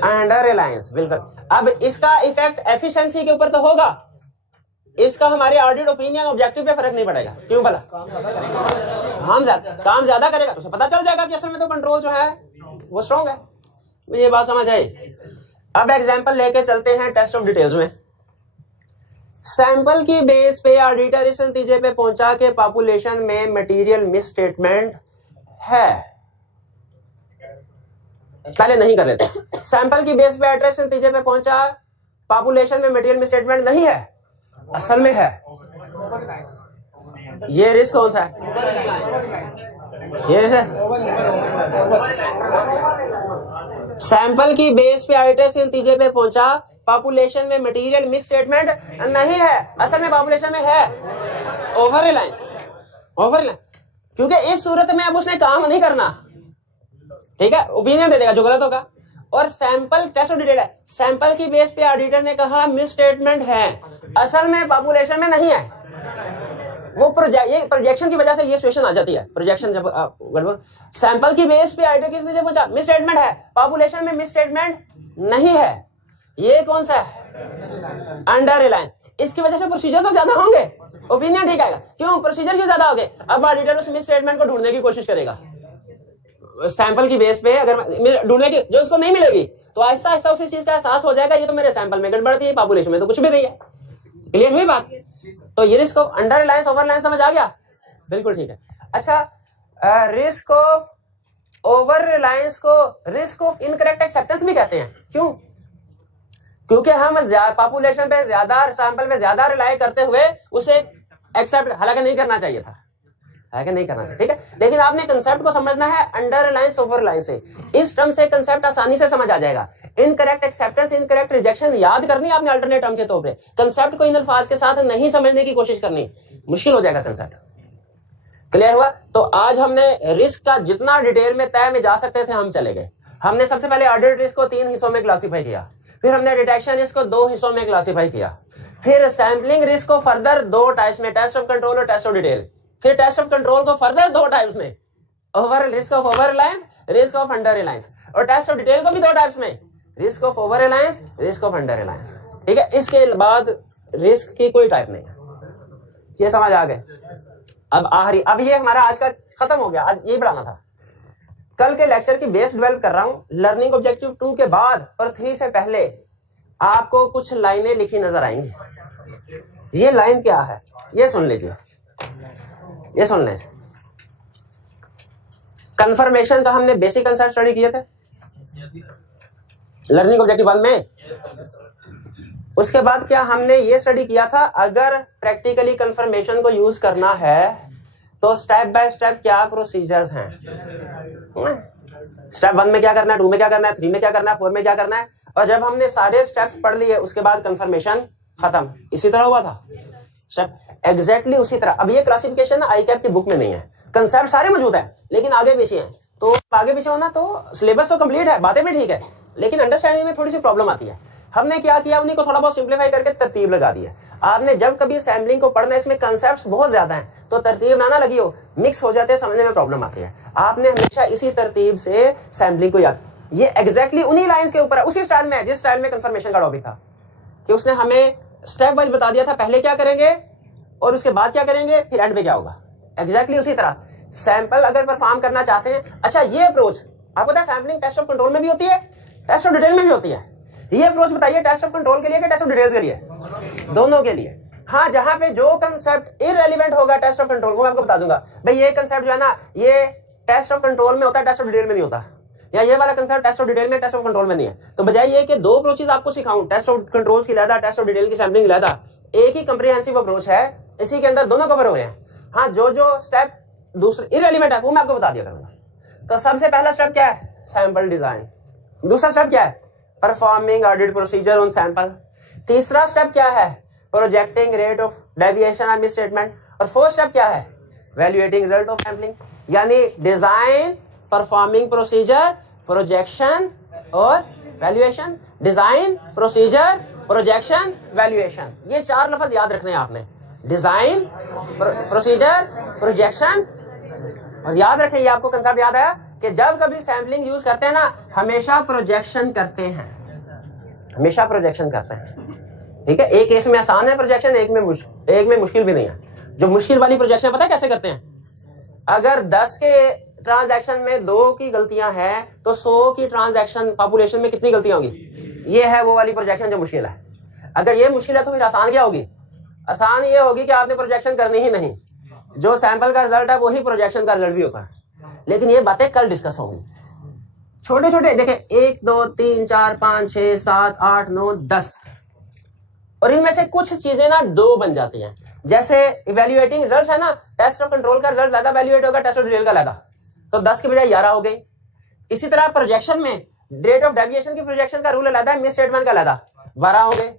अंडर रिलायंस। बिल्कुल। अब इसका इफेक्ट एफिशिएंसी के ऊपर तो होगा, इसका हमारे ऑडिट ओपिनियन ऑब्जेक्टिव पे फर्क नहीं पड़ेगा। क्यों भला? काम ज्यादा करेगा तो पता चल जाएगा कि असल में तो कंट्रोल जो है वो स्ट्रांग है। ये बात समझ आई? अब एग्जांपल लेके चलते हैं टेस्ट ऑफ डिटेल्स में। सैंपल की बेस पे ऑडिटर इस नतीजे पे पहुंचा कि पॉपुलेशन में मटेरियल मिस स्टेटमेंट है। पहले नहीं कर लेते। सैंपल की बेस पे एड्रेस नतीजे पे पहुंचा पॉपुलेशन में मटेरियल मिस स्टेटमेंट नहीं है, असल में है। ये रिस्क कौन सा है? ये रिस्क है। सैंपल की बेस पे एड्रेस नतीजे पे पहुंचा पॉपुलेशन में मटेरियल मिस स्टेटमेंट नहीं है, असल में पॉपुलेशन में है। ओवर रिलायंस। ओवर रिलायंस क्योंकि इस सूरत में अब उसने काम नहीं करना, ठीक है, ओपिनियन दे देगा जो गलत होगा। और सैंपल टेस्ट ऑफ डिटेल है, सैंपल की बेस पे ऑडिटर ने कहा मिस स्टेटमेंट है, असल में पॉपुलेशन में नहीं है। वो प्रोजेक्शन की वजह से ये सिचुएशन आ जाती है। प्रोजेक्शन जब गड़बड़, सैंपल की बेस पे ऑडिटर किसने जब पूछा मिस स्टेटमेंट है, पॉपुलेशन में मिस स्टेटमेंट नहीं है, ये कौन सा है? अंडर रिलायंस। इसकी वजह से प्रोसीजर तो ज्यादा होंगे, ओपिनियन ठीक आएगा। क्यों? प्रोसीजर क्यों ज्यादा होंगे? अब ऑडिटर उस मिस स्टेटमेंट को ढूंढने की कोशिश करेगा सैंपल की बेस पे, अगर ढूंढने की जो उसको नहीं मिलेगी तो आहिस्ता आहिस्ता उसी चीज का एहसास हो जाएगा ये तो मेरे सैंपल में गड़बड़ थी, पॉपुलेशन में तो कुछ भी नहीं है। क्लियर हुई बात? तो ये risk of under Reliance over Reliance समझ आ गया? बिल्कुल ठीक है। अच्छा, रिस्क ऑफ ओवर रिलायंस को रिस्क ऑफ इनकरेक्ट एक्सेप्टेंस भी कहते हैं। क्यों? क्योंकि हम पॉपुलेशन पे ज्यादा, सैंपल पे ज्यादा रिलाई करते हुए उसे एक्सेप्ट हालांकि नहीं करना चाहिए था, नहीं करना चाहिए, ठीक है। लेकिन आपने कंसेप्ट को समझना है अंडर रिलायंस ओवर रिलायंस से। इस टर्म से कंसेप्ट आसानी से समझ आ जाएगा। इनकरेक्ट एक्सेप्टेंस, इनकरेक्ट रिजेक्शन याद करनी आपने अल्टरनेट टर्म के तौर पे। कंसेप्ट को इन अल्फाज के साथ नहीं समझने की कोशिश करनी, मुश्किल हो जाएगा कंसेप्ट। क्लियर हुआ? तो आज हमने रिस्क का जितना डिटेल में तय में जा सकते थे हम चले गए। हमने सबसे पहले ऑडिट रिस्क को 3 हिस्सों में क्लासीफाई किया, फिर हमने डिटेक्शन रिस्क को 2 हिस्सों में क्लासीफाई किया, फिर सैंपलिंग रिस्क को फर्दर 2 टाइप्स में, टेस्ट ऑफ कंट्रोल और टेस्ट ऑफ डिटेल, फिर टेस्ट ऑफ कंट्रोल को फर्दर 2 टाइप्स में, over risk of over Reliance, risk of under Reliance, और टेस्ट ऑफ डिटेल को भी 2 टाइप्स में, risk of over Reliance, risk of under Reliance. ठीक है, इसके बाद रिस्क की कोई टाइप नहीं। ये समझ आ गए? अब आखिरी, अब ये हमारा आज का खत्म हो गया, आज ये पढ़ाना था। कल के लेक्चर की बेस डेवलप कर रहा हूं। लर्निंग ऑब्जेक्टिव 2 के बाद और 3 से पहले आपको कुछ लाइनें लिखी नजर आएंगी। ये लाइन क्या है ये सुन लीजिए, ये सुन लें। कंफर्मेशन का हमने बेसिक कंसेप्ट स्टडी किए थे लर्निंग ऑब्जेक्टिव 1 में। उसके बाद क्या हमने ये स्टडी किया था, अगर प्रैक्टिकली कंफर्मेशन को यूज करना है तो स्टेप बाय स्टेप क्या प्रोसीजर्स हैं। स्टेप 1 में क्या करना है, 2 में क्या करना है, 3 में क्या करना है, 4 में क्या करना है। और जब हमने सारे स्टेप्स पढ़ लिए उसके बाद कंफर्मेशन खत्म। इसी तरह हुआ था स्टेप, एग्जैक्टली उसी तरह। अब ये क्लासिफिकेशन आई कैप की बुक में नहीं है, कंसेप्ट सारे मौजूद है लेकिन आगे पीछे हैं। तो आगे पीछे होना तो सिलेबस तो कंप्लीट है, बातें भी ठीक है, लेकिन अंडरस्टैंडिंग में थोड़ी सी प्रॉब्लम आती है। हमने क्या किया, उन्हीं को थोड़ा बहुत सिंप्लीफाई करके तरतीब लगा दी है। आपने जब कभी सैम्पलिंग को पढ़ना, इसमें कंसेप्ट्स बहुत ज्यादा हैं तो तरतीब ना लगी हो, मिक्स हो जाते हैं, समझने में प्रॉब्लम आती है। आपने हमेशा इसी तरतीब से सैम्पलिंग को याद, ये एग्जैक्टली उन्हीं लाइंस के ऊपर है, उसी स्टाइल में है जिस स्टाइल में कंफर्मेशन का टॉपिक था, कि उसने हमें स्टेप वाइज बता दिया था पहले क्या करेंगे और उसके बाद क्या करेंगे, फिर एंड पे क्या होगा। एग्जैक्टली उसी तरह सैंपल अगर परफॉर्म करना चाहते हैं। अच्छा, ये अप्रोच आपको पता है सैम्पलिंग टेस्ट ऑफ कंट्रोल में भी होती है, टेस्ट ऑफ डिटेल में भी होती है। ये अप्रोच बताइए टेस्ट ऑफ कंट्रोल के लिए कि टेस्ट ऑफ डिटेल्स के लिए? दोनों के लिए। हाँ, जहां पे जो कंसेप्ट इररिलेवेंट होगा टेस्ट ऑफ कंट्रोल को मैं आपको बता दूंगा, भाई ये कंसेप्ट जो है ना ये टेस्ट ऑफ कंट्रोल में होता है, टेस्ट ऑफ डिटेल में नहीं होता, या ये वाला कंसेप्ट टेस्ट ऑफ डिटेल में, टेस्ट ऑफ कंट्रोल में नहीं है। तो बजाय ये कि 2 अप्रोचेस आपको सिखाऊं, टेस्ट ऑफ कंट्रोल की लहदा, टेस्ट ऑफ डिटेल की सैम्पलिंग की लहदा, एक ही कंप्रिहेंसिव अप्रोच है, इसी के अंदर दोनों कवर हो रहे हैं। हाँ, जो जो स्टेप दूसरे इररिलेवेंट है वो मैं आपको बता दिया करूंगा। तो सबसे पहला स्टेप क्या है, सैंपल डिजाइन। दूसरा स्टेप क्या है, performing audit procedure on sample. तीसरा स्टेप क्या है, प्रोजेक्टिंग रेट ऑफ डेविएशन और मिस स्टेटमेंट। और फोर्थ स्टेप क्या है, वैल्यूएटिंग रिजल्ट ऑफ सैंपलिंग। यानी डिजाइन, परफॉर्मिंग प्रोसीजर, प्रोजेक्शन और valuation. Design, procedure, projection, valuation, ये 4 लफ्ज याद रखने हैं आपने। डिजाइन, प्रोसीजर, प्रोजेक्शन, और याद रखें, ये आपको कंसेप्ट याद आया कि जब कभी सैम्पलिंग यूज करते हैं ना, हमेशा प्रोजेक्शन करते हैं, हमेशा प्रोजेक्शन करते हैं। ठीक है, एक केस में आसान है प्रोजेक्शन, एक में मुश्किल भी नहीं है। जो मुश्किल वाली प्रोजेक्शन पता है कैसे करते हैं? अगर 10 के ट्रांजैक्शन में 2 की गलतियां हैं तो 100 की ट्रांजैक्शन पॉपुलेशन में कितनी गलतियां होंगी? ये है वो वाली प्रोजेक्शन जो मुश्किल है। अगर ये मुश्किल है तो फिर आसान क्या होगी? आसान ये होगी कि आपने प्रोजेक्शन करनी ही नहीं, जो सैंपल का रिजल्ट है वही प्रोजेक्शन का रिजल्ट भी होता है। लेकिन ये बातें कल डिस्कस होंगी। छोटे छोटे देखें, 1 2 3 4 5 6 7 8 9 10, और इनमें से कुछ चीजें ना 2 बन जाती हैं। जैसे इवेल्युएटिंग रिजल्ट है ना, टेस्ट ऑफ कंट्रोल का रिजल्ट ज्यादा वैल्यूएट होगा टेस्ट ऑफ डिटेल का ज्यादा, तो 10 के बजाय 11 हो गई। इसी तरह प्रोजेक्शन में रेट ऑफ डेविएशन की प्रोजेक्शन का रूल अलग है, मिस स्टेटमेंट का अलग, 12 हो गए।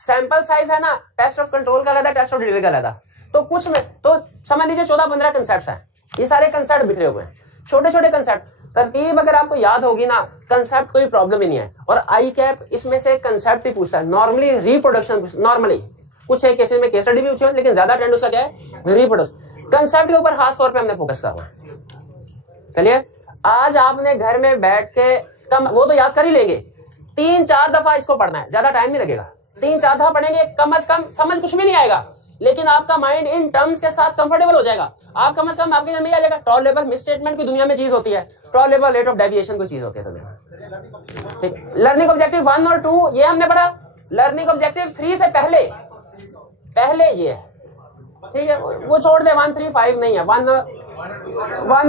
सैंपल साइज है ना, टेस्ट ऑफ कंट्रोल का अलग, टेस्ट ऑफ डिटेल का अलग। तो कुछ में तो समझ लीजिए 14-15 कंसेप्ट हैं। ये सारे कंसेप्ट बिखरे हुए हैं, छोटे छोटे कंसेप्ट। तरतीब अगर आपको याद होगी ना, कंसेप्ट कोई प्रॉब्लम ही नहीं है। और आई कैप इसमें से कंसेप्ट ही पूछता है। नॉर्मली रिप्रोडक्शन, नॉर्मली कुछ एक केसेस में केस स्टडी भी पूछी है, लेकिन ज्यादा ट्रेंड उसका क्या है? रिप्रोडक्शन। कंसेप्ट के ऊपर खास तौर पे हमने फोकस करना है। क्लियर? आज आपने घर में बैठ के कम वो तो याद कर ही लेंगे, 3-4 दफा इसको पढ़ना है, ज्यादा टाइम नहीं लगेगा। 3-4 दफा पढ़ेंगे, कम से कम समझ कुछ भी नहीं आएगा, लेकिन आपका माइंड इन टर्म्स के साथ कंफर्टेबल हो जाएगा। आप कम से कम आपके घर में आ जाएगा टॉलरेबल मिस स्टेटमेंट की दुनिया में चीज होती है, टॉलरेबल रेट ऑफ डेविएशन कोई चीज होती है दुनिया। ठीक, लर्निंग ऑब्जेक्टिव 1 और 2 ये हमने पढ़ा। लर्निंग ऑब्जेक्टिव 3 से पहले ये है, ठीक है, वो छोड़ दे। 1 3 5 नहीं है, 1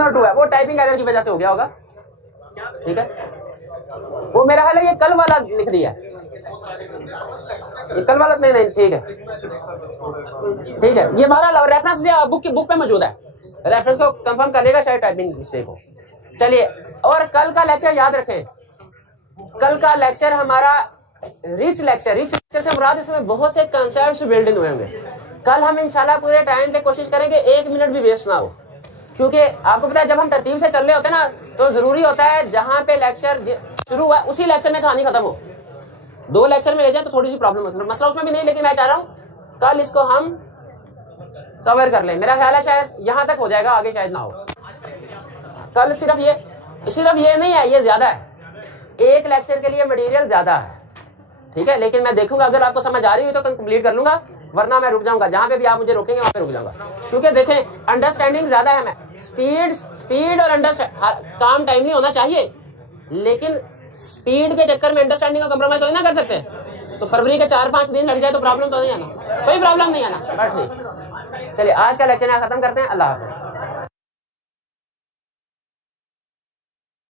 और 2 है, वो टाइपिंग एरर की वजह से हो गया होगा। ठीक है, वो मेरा हाल है ये कल वाला लिख दिया है, ये कल वाला नहीं, ठीक है ठीक है। ये हमारा रेफरेंस भी बुक पे मौजूद है, रेफरेंस को कंफर्म कर लेगा शायद टाइपिंग मिस्टेक हो। चलिए, और कल का लेक्चर याद रखें, कल का लेक्चर हमारा रिच लेक्चर से मुराद इसमें बहुत से कंसेप्ट्स बिल्डिंग हुए होंगे। कल हम इंशाल्लाह पूरे टाइम पे कोशिश करेंगे 1 मिनट भी वेस्ट ना हो, क्योंकि आपको पता है जब हम तरतीब से चल रहे होते हैं ना, तो जरूरी होता है जहां पे लेक्चर शुरू हुआ उसी लेक्चर में कहानी खत्म हो। 2 लेक्चर में ले जाए तो थोड़ी सी प्रॉब्लम होती है, मसला उसमें भी नहीं, लेकिन मैं चाह रहा हूं कल इसको हम कवर कर लें। मेरा ख्याल है शायद यहां तक हो जाएगा, आगे शायद ना हो। कल सिर्फ ये नहीं है, ये ज्यादा है, एक लेक्चर के लिए मटेरियल ज्यादा है। ठीक है, लेकिन मैं देखूंगा अगर आपको समझ आ रही हुई तो कंप्लीट कर लूंगा, वरना मैं रुक जाऊंगा। जहां पे भी आप मुझे रोकेंगे वहां पे रुक जाऊंगा, क्योंकि देखें अंडरस्टैंडिंग ज्यादा है। मैं स्पीड और अंडरस्टैंडिंग काम टाइम नहीं होना चाहिए, लेकिन स्पीड के चक्कर में अंडरस्टैंडिंग का कंप्रोमाइज तो नहीं ना कर सकते। तो फरवरी के 4-5 दिन लग जाए तो प्रॉब्लम तो नहीं आना, कोई प्रॉब्लम नहीं आना। बट नहीं, चलिए आज का लेक्चर यहाँ खत्म करते हैं। अल्लाह हाफिज़।